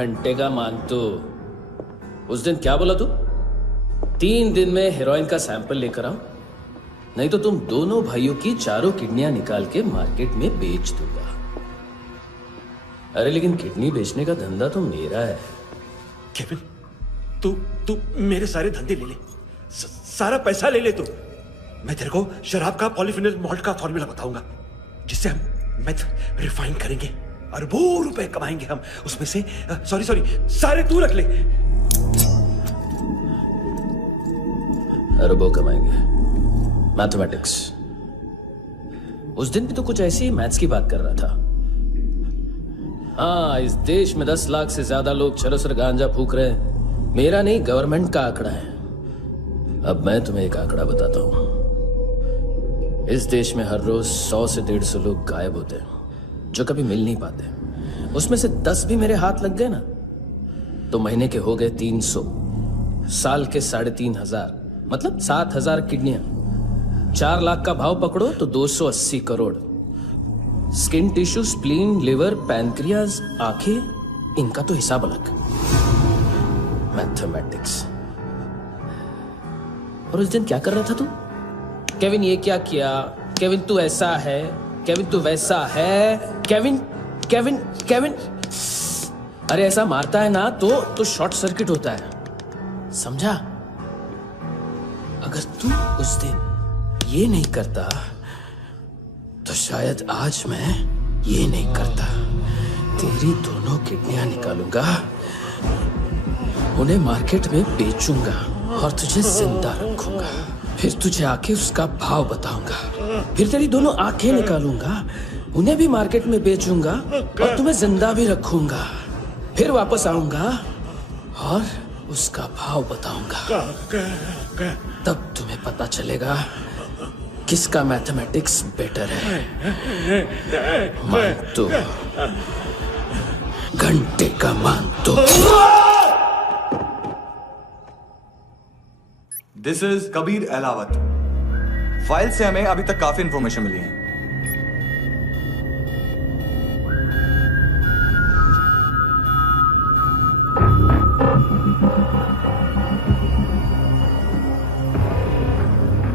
घंटे का मानतू। उस दिन क्या बोला तू? 3 दिन में हेरोइन का सैंपल लेकर आओ, नहीं तो तुम दोनों भाइयों की चारों किडनियां निकाल के मार्केट में बेच दूंगा। अरे लेकिन किडनी बेचने का धंधा तो मेरा है। केविन, तू मेरे सारे धंधे ले ले, सारा पैसा ले ले तू। मैं तेरे को शराब का पॉलीफिनल मॉल्ट का फॉर्मूला बताऊंगा, जिससे हम मेथ रिफाइन करेंगे, अरबों रुपए कमाएंगे हम उसमें से। सॉरी सारे तू रख ले। अरबों कमाएंगे, मैथमेटिक्स। उस दिन भी तो कुछ ऐसी ही मैथ्स की बात कर रहा था। हाँ, इस देश में 10 लाख से ज्यादा लोग चरस और गांजा फूक रहे हैं। मेरा नहीं, गवर्नमेंट का आंकड़ा है। अब मैं तुम्हें एक आंकड़ा बताता हूं। इस देश में हर रोज 100 से 150 लोग गायब होते हैं, जो कभी मिल नहीं पाते। उसमें से 10 भी मेरे हाथ लग गए ना, तो महीने के हो गए 300, साल के 3,500, मतलब 7,000 किडनियां। 4 लाख का भाव पकड़ो तो 280 crore. Skin tissue, spleen, liver, pancreas, आंखें, इनका तो हिसाब अलग। मैथमेटिक्स। और उस दिन क्या कर रहा था तू? केविन ये क्या किया, केविन तू ऐसा है, केविन तू वैसा है, केविन केविन केविन। अरे ऐसा मारता है ना तो शॉर्ट सर्किट होता है, समझा? अगर तू उस दिन ये नहीं करता तो शायद आज मैं ये नहीं करता। तेरी दोनों किडनियां निकालूंगा, उन्हें मार्केट में बेचूंगा और तुझे जिंदा रखूंगा। फिर तुझे आके उसका भाव बताऊंगा। फिर तेरी दोनों आंखें निकालूंगा, उन्हें भी मार्केट में बेचूंगा और तुम्हें जिंदा भी रखूंगा। फिर वापस आऊंगा और उसका भाव बताऊंगा। तब तुम्हें पता चलेगा किसका मैथमेटिक्स बेटर है। मानतो, घंटे का मानतो। This is Kabir Ahlawat. File से हमें अभी तक काफी इंफॉर्मेशन मिली है।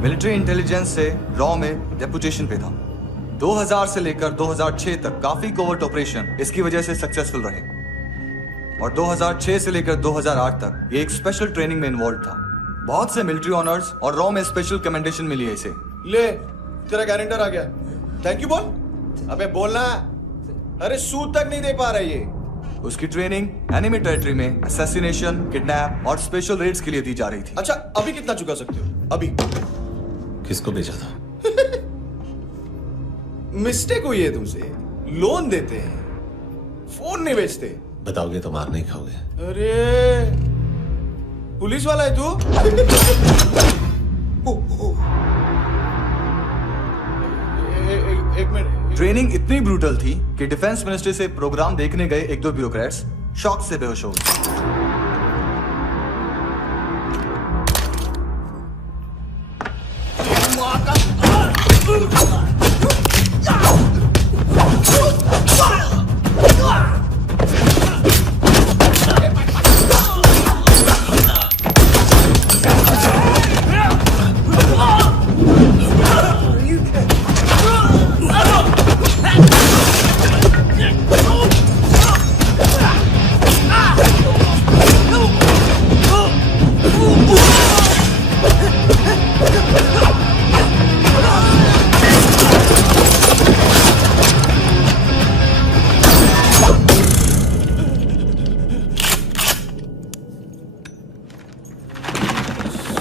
मिलिट्री इंटेलिजेंस से रॉ में डेपुटेशन पे था। 2000 से लेकर 2006 तक काफी कोवर्ट ऑपरेशन इसकी वजह से सक्सेसफुल रहे, और 2006 से लेकर 2008 तक ये एक स्पेशल ट्रेनिंग में इन्वॉल्व था। बहुत से मिलिट्री ऑनर्स और रॉ में स्पेशल कमेंडेशन मिली है इसे। ले, तेरा गारंटर आ गया। थैंक यू बोल। अबे बोलना। अरे सूद तक नहीं दे पा रहा ये। उसकी ट्रेनिंग एनिमी टेरिटरी में असैसिनेशन, किडनैप और स्पेशल रेड्स के लिए दी जा रही थी। अच्छा, अभी कितना चुका सकते हो? अभी किसको भेजा था? मिस्टेक हुई है तुमसे। लोन देते हैं, फोन नहीं बेचते। बताओगे तो मार नहीं खाओगे। अरे पुलिस वाला है तू? एक मिनट। ट्रेनिंग इतनी ब्रूटल थी कि डिफेंस मिनिस्ट्री से प्रोग्राम देखने गए 1-2 ब्यूरोक्रेट्स शॉक से बेहोश हो गए।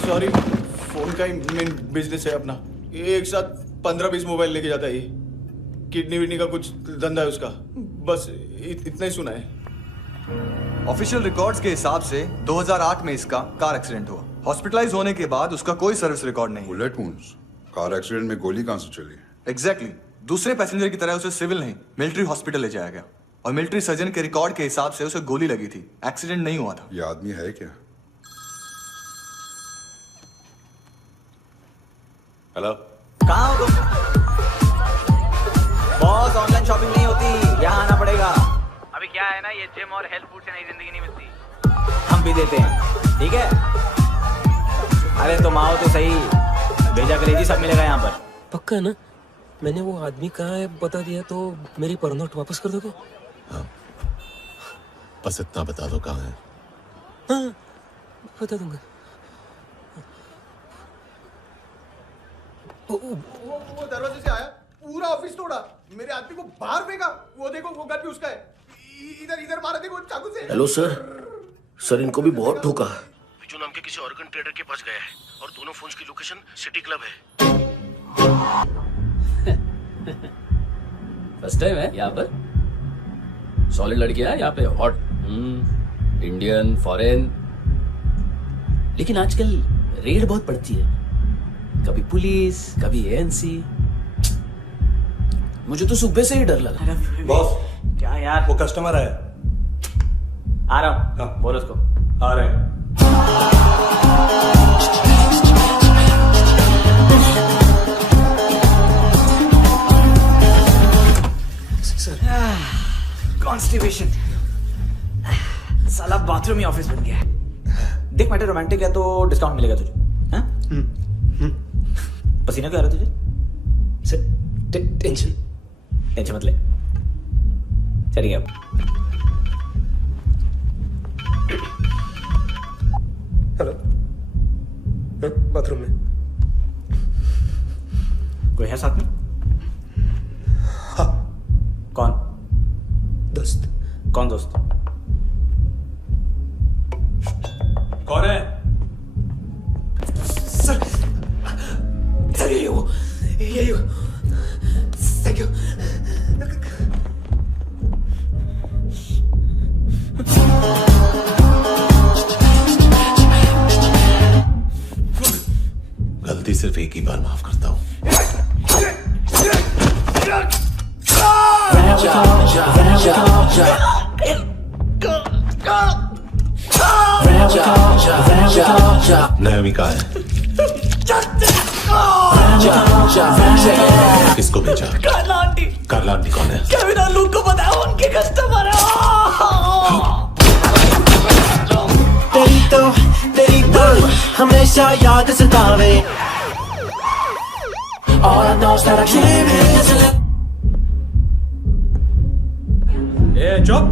सॉरी, फोन का ही मेन बिजनेस है अपना। एक साथ 15-20 मोबाइल लेके जाता है ये। किडनी विडनी का कुछ धंधा है उसका। बस इतना ही सुना है। ऑफिशियल रिकॉर्ड्स के हिसाब से 2008 में इसका कार एक्सीडेंट हुआ। हॉस्पिटलाइज होने के बाद उसका कोई सर्विस रिकॉर्ड नहीं। Bullet wounds? कार एक्सीडेंट में गोली कहां से चली? एग्जैक्टली। दूसरे पैसेंजर की तरह उसे सिविल नहीं, मिलिट्री हॉस्पिटल ले जाया गया, और मिलिट्री सर्जन के रिकॉर्ड के हिसाब से उसे गोली लगी थी। एक्सीडेंट नहीं हुआ था। ये आदमी है क्या? हेलो, कहाँ हो तुम? बॉस, ऑनलाइन शॉपिंग नहीं होती, यहाँ आना पड़ेगा। अभी क्या है ना, ये जिम और हेल्थ फूड से नई जिंदगी नहीं मिलती। हम भी देते हैं, ठीक है? अरे तुम आओ तो सही, भेजा करेगी, सब मिलेगा यहाँ पर। पक्का ना? मैंने वो आदमी कहाँ है बता दिया तो मेरी पर नोट वापस कर दोगे? हाँ, बस इतना बता दो कहाँ है। हाँ, बता दूंगा। वो दरवाजे से आया, पूरा ऑफिस तोड़ा, मेरे आदमी को बाहर फेंका। वो देखो, वो गन भी उसका है। इधर इधर मारा, देखो चाकू से। हेलो सर, सर इनको भी बहुत ठोका। विजू नाम के किसी ऑर्गन ट्रेडर के पास गया है और दोनों फोन्स की लोकेशन सिटी क्लब है। फर्स्ट टाइम है यहाँ पर। सॉलिड लड़कियां हैं यहाँ पे, हॉट, इंडियन, फॉरेन। लेकिन आजकल रेड बहुत पड़ती है, कभी पुलिस, कभी एएनसी। मुझे तो सुबह से ही डर लगा। बॉस क्या यार, वो कस्टमर है। आ रहा हूँ। हाँ, बोल उसको आ रहे हैं। कॉन्स्टिपेशन, साला बाथरूम ही ऑफिस बन गया है। देख मैटर रोमांटिक है तो डिस्काउंट मिलेगा तुझे। हाँ? पसीना क्यों आ रहा है तुझे? टेंशन मत ले, चलिए अब। हेलो, बाथरूम में कोई है साथ में? हाँ। कौन? दोस्त। कौन दोस्त? कौन है? सर यही हो, यही हो। Thank you. गलती सिर्फ एक ही बार माफ करता हूँ। नायोमी कहाँ है? किसको भेजा? कार्ला आंटी। कार्ला आंटी कौन है? केविन और लूक को बताया, उनके कस्टमर है। तेरी तो हमेशा याद सतावे। All I know is that I came here to live. चुप।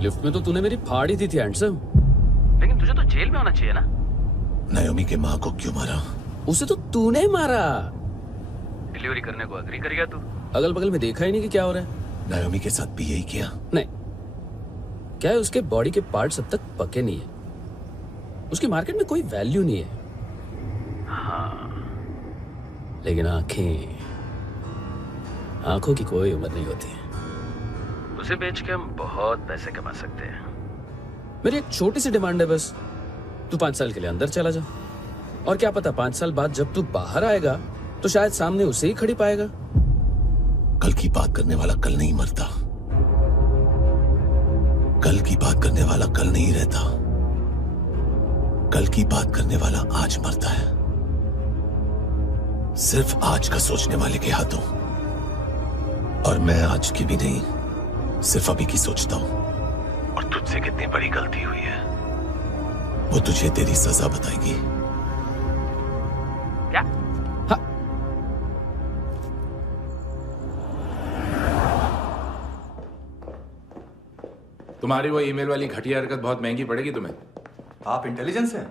लिफ्ट में तो तूने मेरी फाड़ ही दी थी हैंडसम। लेकिन तुझे तो जेल में होना चाहिए ना। नायोमी के माँ को क्यों मारा? उसे तो तूने मारा। डिलीवरी करने को अग्री कर गया तू। अगल बगल में देखा ही नहीं कि क्या हो रहा है। नायोमी के साथ भी यही किया? नहीं, क्या है उसके बॉडी के पार्ट्स अब तक पके नहीं है, उसकी मार्केट में कोई वैल्यू नहीं है। हाँ, लेकिन आंखों की कोई उम्र नहीं होती। उसे बेच के हम बहुत पैसे कमा सकते हैं। मेरी एक छोटी सी डिमांड है बस, तू 5 साल के लिए अंदर चला जा, और क्या पता 5 साल बाद जब तू बाहर आएगा तो शायद सामने उसे ही खड़ी पाएगा। कल की बात करने वाला कल नहीं मरता, कल की बात करने वाला कल नहीं रहता, कल की बात करने वाला आज मरता है। सिर्फ आज का सोचने वाले के हाथों। और मैं आज की भी नहीं, सिर्फ अभी की सोचता हूं। और तुझसे कितनी बड़ी गलती हुई है वो तुझे तेरी सजा बताएगी। क्या? हाँ। तुम्हारी वो ईमेल वाली घटिया हरकत बहुत महंगी पड़ेगी तुम्हें। आप इंटेलिजेंस हैं?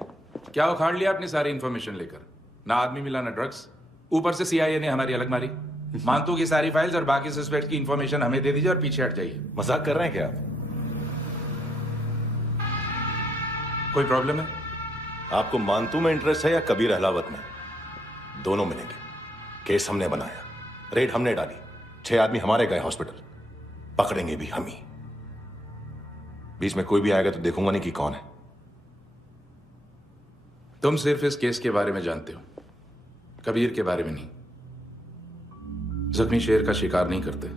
क्या उखाड़ लिया अपनी सारी इंफॉर्मेशन लेकर? ना आदमी मिला ना ड्रग्स, ऊपर से CIA ने हमारी अलग मारी। मानतू की सारी फाइल्स और बाकी सस्पेक्ट की इंफॉर्मेशन हमें दे दीजिए और पीछे हट जाइए। मजाक कर रहे हैं क्या? कोई प्रॉब्लम है? आपको मानतू में इंटरेस्ट है या कबीर अहलावत में? दोनों मिलेंगे। केस हमने बनाया, रेड हमने डाली, 6 आदमी हमारे गए हॉस्पिटल, पकड़ेंगे भी हम ही। बीच में कोई भी आएगा तो देखूंगा नहीं कि कौन है। तुम सिर्फ इस केस के बारे में जानते हो, कबीर के बारे में नहीं। जख्मी शेर का शिकार नहीं करते।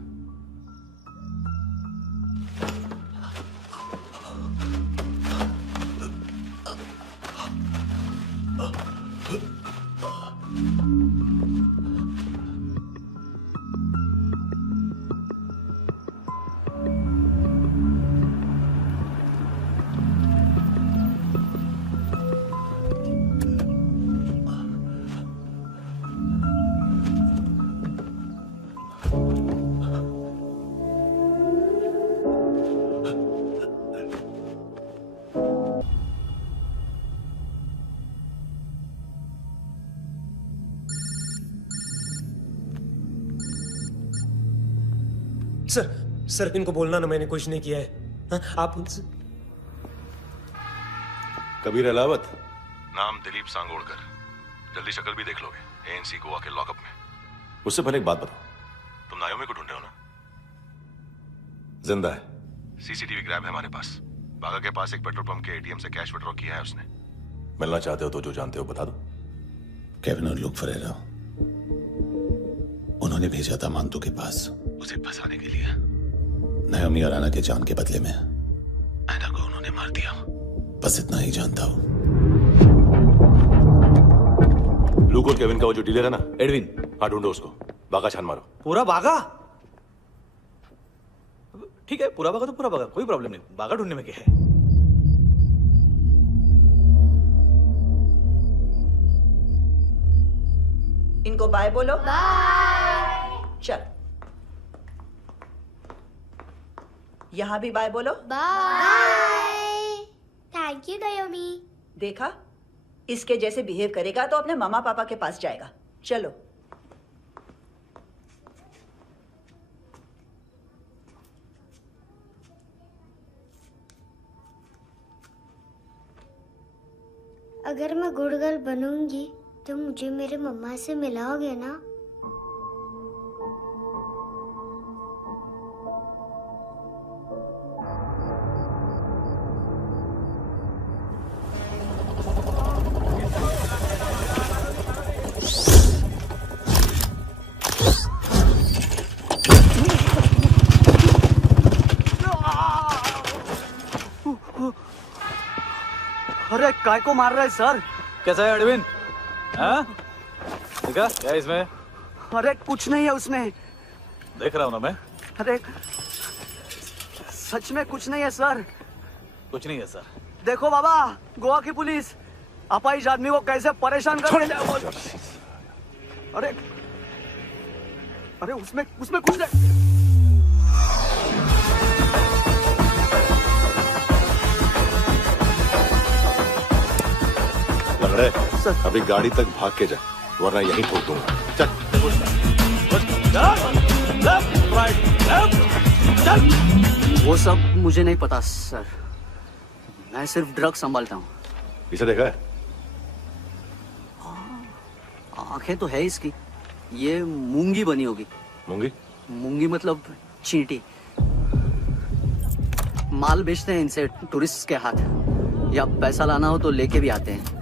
सर इनको बोलना ना मैंने कुछ नहीं किया है। हाँ, आप उनसे। कबीर अहलावत, नाम दिलीप सांगोड़कर। जल्दी शक्ल भी देख लोगे ANC गोवा के लॉकअप में। उससे पहले एक बात बताओ, तुम नायोमी को ढूंढे हो ना? जिंदा है, CCTV ग्रैब है हमारे पास। बागा के पास एक पेट्रोल पंप के ATM से कैश विड्रॉ किया है उसने। मिलना चाहते हो तो जो जानते हो बता दो। केविन और लुक फरेरा, उन्होंने भेजा था मानतू के पास उसे फंसाने के लिए। नायोमी और आना के जान के बदले में आना को उन्होंने मार दिया। बस इतना ही जानता हूं। लुक और केविन का वो जो डीलर है ना, एडविन, हाँ ढूंढो उसको। बागा छान मारो। पूरा बागा? ठीक है, पूरा बागा तो पूरा बागा, कोई प्रॉब्लम नहीं। बागा ढूंढने में क्या है? इनको बाय बोलो। बाय। चल, यहां भी बाय बोलो। बाय। Thank you नायोमी। देखा, इसके जैसे बिहेव करेगा तो अपने मामा पापा के पास जाएगा। चलो। अगर मैं गुड गर्ल बनूंगी तो मुझे मेरे मम्मा से मिलाओगे ना? अरे काय को मार रहा है सर? कैसा है अरविंद? हाँ? देखा क्या इसमें? अरे कुछ नहीं है उसमें। देख रहा हूँ ना मैं। अरे सच में कुछ नहीं है सर। कुछ नहीं है सर। देखो बाबा, गोवा की पुलिस अपाहिज आदमी को कैसे परेशान कर रही है। अरे अरे उसमें कुछ नहीं। लंगड़े, अभी गाड़ी तक भाग के जा, वरना यहीं ठोक दूंगा। चल। वो सब मुझे नहीं पता सर, मैं सिर्फ ड्रग संभालता हूँ। इसे देखा है? आंखें तो है इसकी, ये मूंगी बनी होगी। मूंगी? मूंगी मतलब चींटी। माल बेचते हैं इनसे टूरिस्ट के हाथ, या पैसा लाना हो तो लेके भी आते हैं।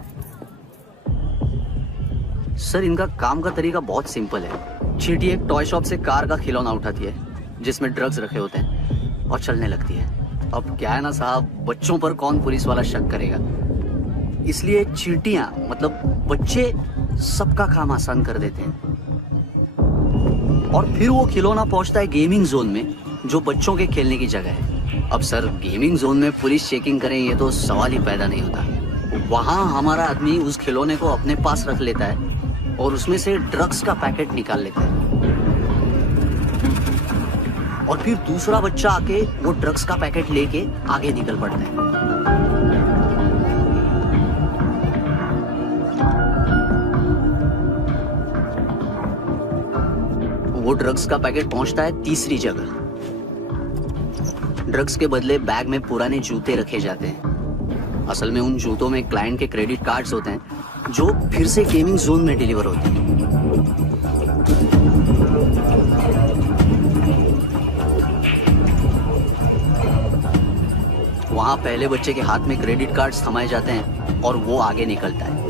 सर इनका काम का तरीका बहुत सिंपल है। चींटी एक टॉय शॉप से कार का खिलौना उठाती है जिसमें ड्रग्स रखे होते हैं और चलने लगती है। अब क्या है ना साहब, बच्चों पर कौन पुलिस वाला शक करेगा, इसलिए चींटियां मतलब बच्चे सबका काम आसान कर देते हैं। और फिर वो खिलौना पहुंचता है गेमिंग जोन में, जो बच्चों के खेलने की जगह है। अब सर गेमिंग जोन में पुलिस चेकिंग करें ये तो सवाल ही पैदा नहीं होता। वहां हमारा आदमी उस खिलौने को अपने पास रख लेता है और उसमें से ड्रग्स का पैकेट निकाल लेता है, और फिर दूसरा बच्चा आके वो ड्रग्स का पैकेट लेके आगे निकल पड़ता है। वो ड्रग्स का पैकेट पहुंचता है तीसरी जगह। ड्रग्स के बदले बैग में पुराने जूते रखे जाते हैं। असल में उन जूतों में क्लाइंट के क्रेडिट कार्ड्स होते हैं जो फिर से गेमिंग जोन में डिलीवर होते हैं। वहां पहले बच्चे के हाथ में क्रेडिट कार्ड्स थमाए जाते हैं और वो आगे निकलता है।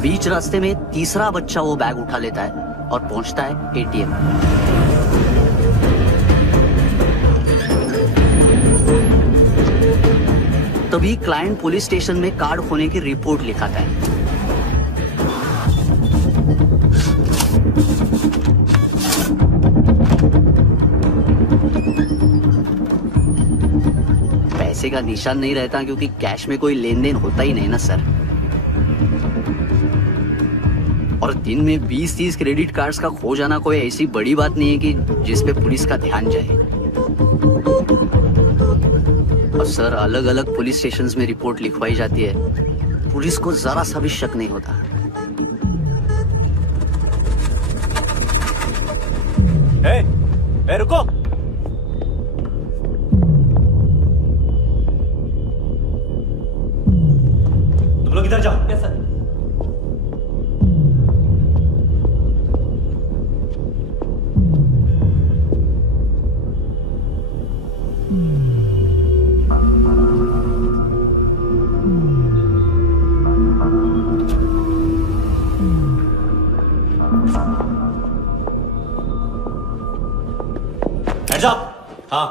बीच रास्ते में तीसरा बच्चा वो बैग उठा लेता है और पहुंचता है एटीएम। तभी क्लाइंट पुलिस स्टेशन में कार्ड खोने की रिपोर्ट लिखाता है। पैसे का निशान नहीं रहता क्योंकि कैश में कोई लेन देन होता ही नहीं ना सर। और दिन में 20-30 क्रेडिट कार्ड्स का खो जाना कोई ऐसी बड़ी बात नहीं है कि जिस पे पुलिस का ध्यान जाए। और सर अलग अलग पुलिस स्टेशंस में रिपोर्ट लिखवाई जाती है, पुलिस को जरा सा भी शक नहीं होता। रुको, तुम लोग इधर जाओ। Yes sir. Hands up! हाँ।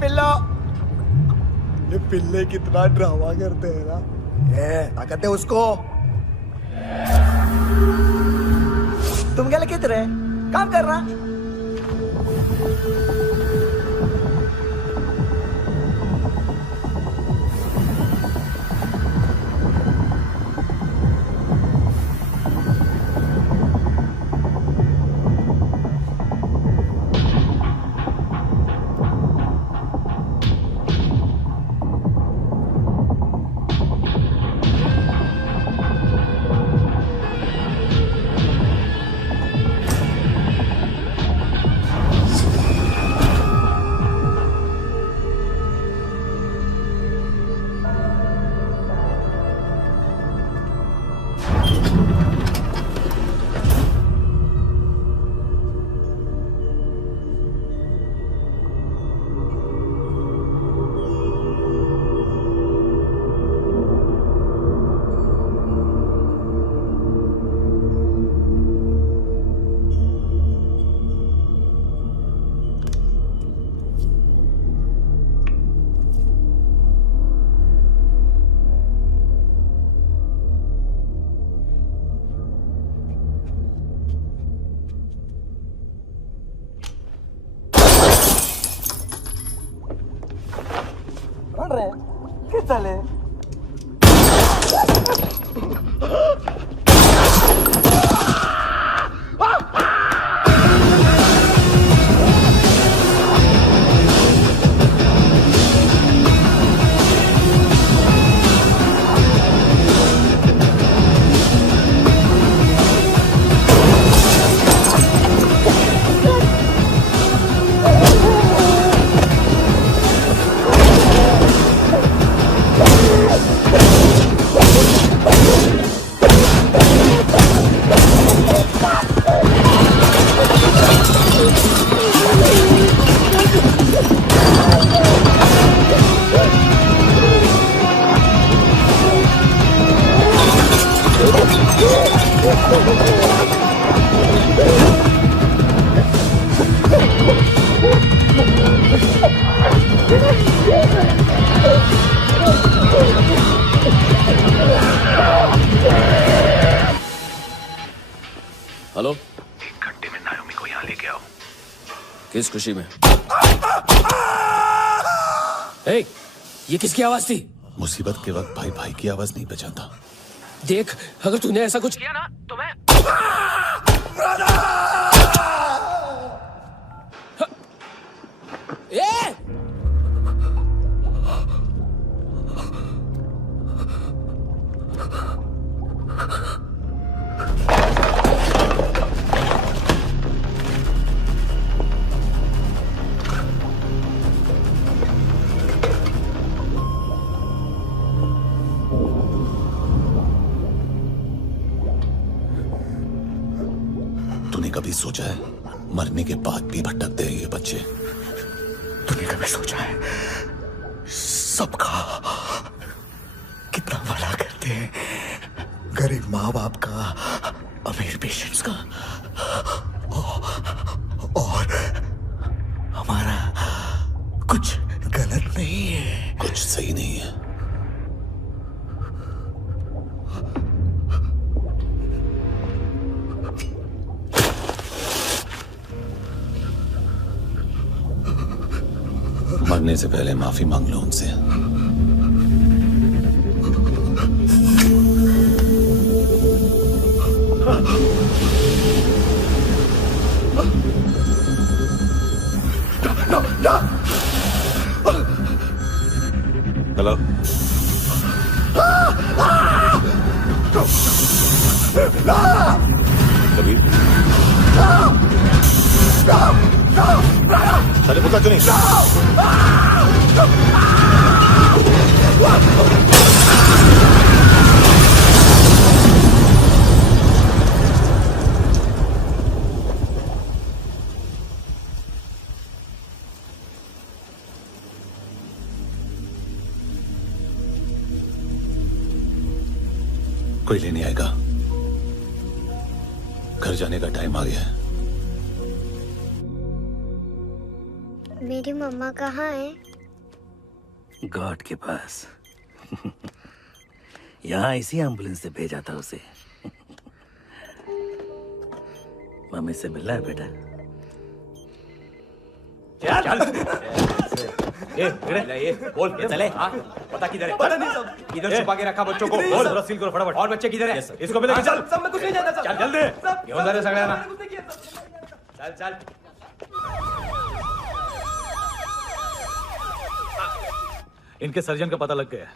पिल्लो। ये पिल्ले कितना ड्रामा करते हैं ना। ताकत है उसको। तुम क्या लिखित रहे? काम कर रहा। चले हेलो, 1 घंटे में नायोमी को यहाँ लेके आओ। किस खुशी में? ए, ये किसकी आवाज थी? मुसीबत के वक्त भाई भाई की आवाज नहीं पहचानता। देख, अगर तूने ऐसा कुछ किया ना तो मैं ए! तूने कभी सोचा है मरने के बाद भी भटकते हैं ये बच्चे? तूने कभी सोचा है सबका कितना भला करते हैं? गरीब माँ बाप का, अमीर पेशेंट्स का, और हमारा कुछ गलत नहीं है, कुछ सही नहीं है। मरने से पहले माफी मांग लो उनसे। हेलो, कबीर, चले पुता क्यों नहीं? कोई लेने आएगा? घर जाने का टाइम आ गया है। मेरी मम्मा कहाँ है? गॉड के पास। यहाँ इसी एम्बुलेंस से भेजा था उसे। मम्मी से मिलना है बेटा। चल ये बोल चले। पता किधर है? पता नहीं सब इधर छुपा के रखा बच्चों को। बोल थोड़ा सील करो फटाफट। और बच्चे किधर है? इसको भी लेके चल। सब में कुछ नहीं जानता। चल जल्दी घेऊन जा रे सगळ्यांना। चल चल। इनके सर्जन का पता लग गया।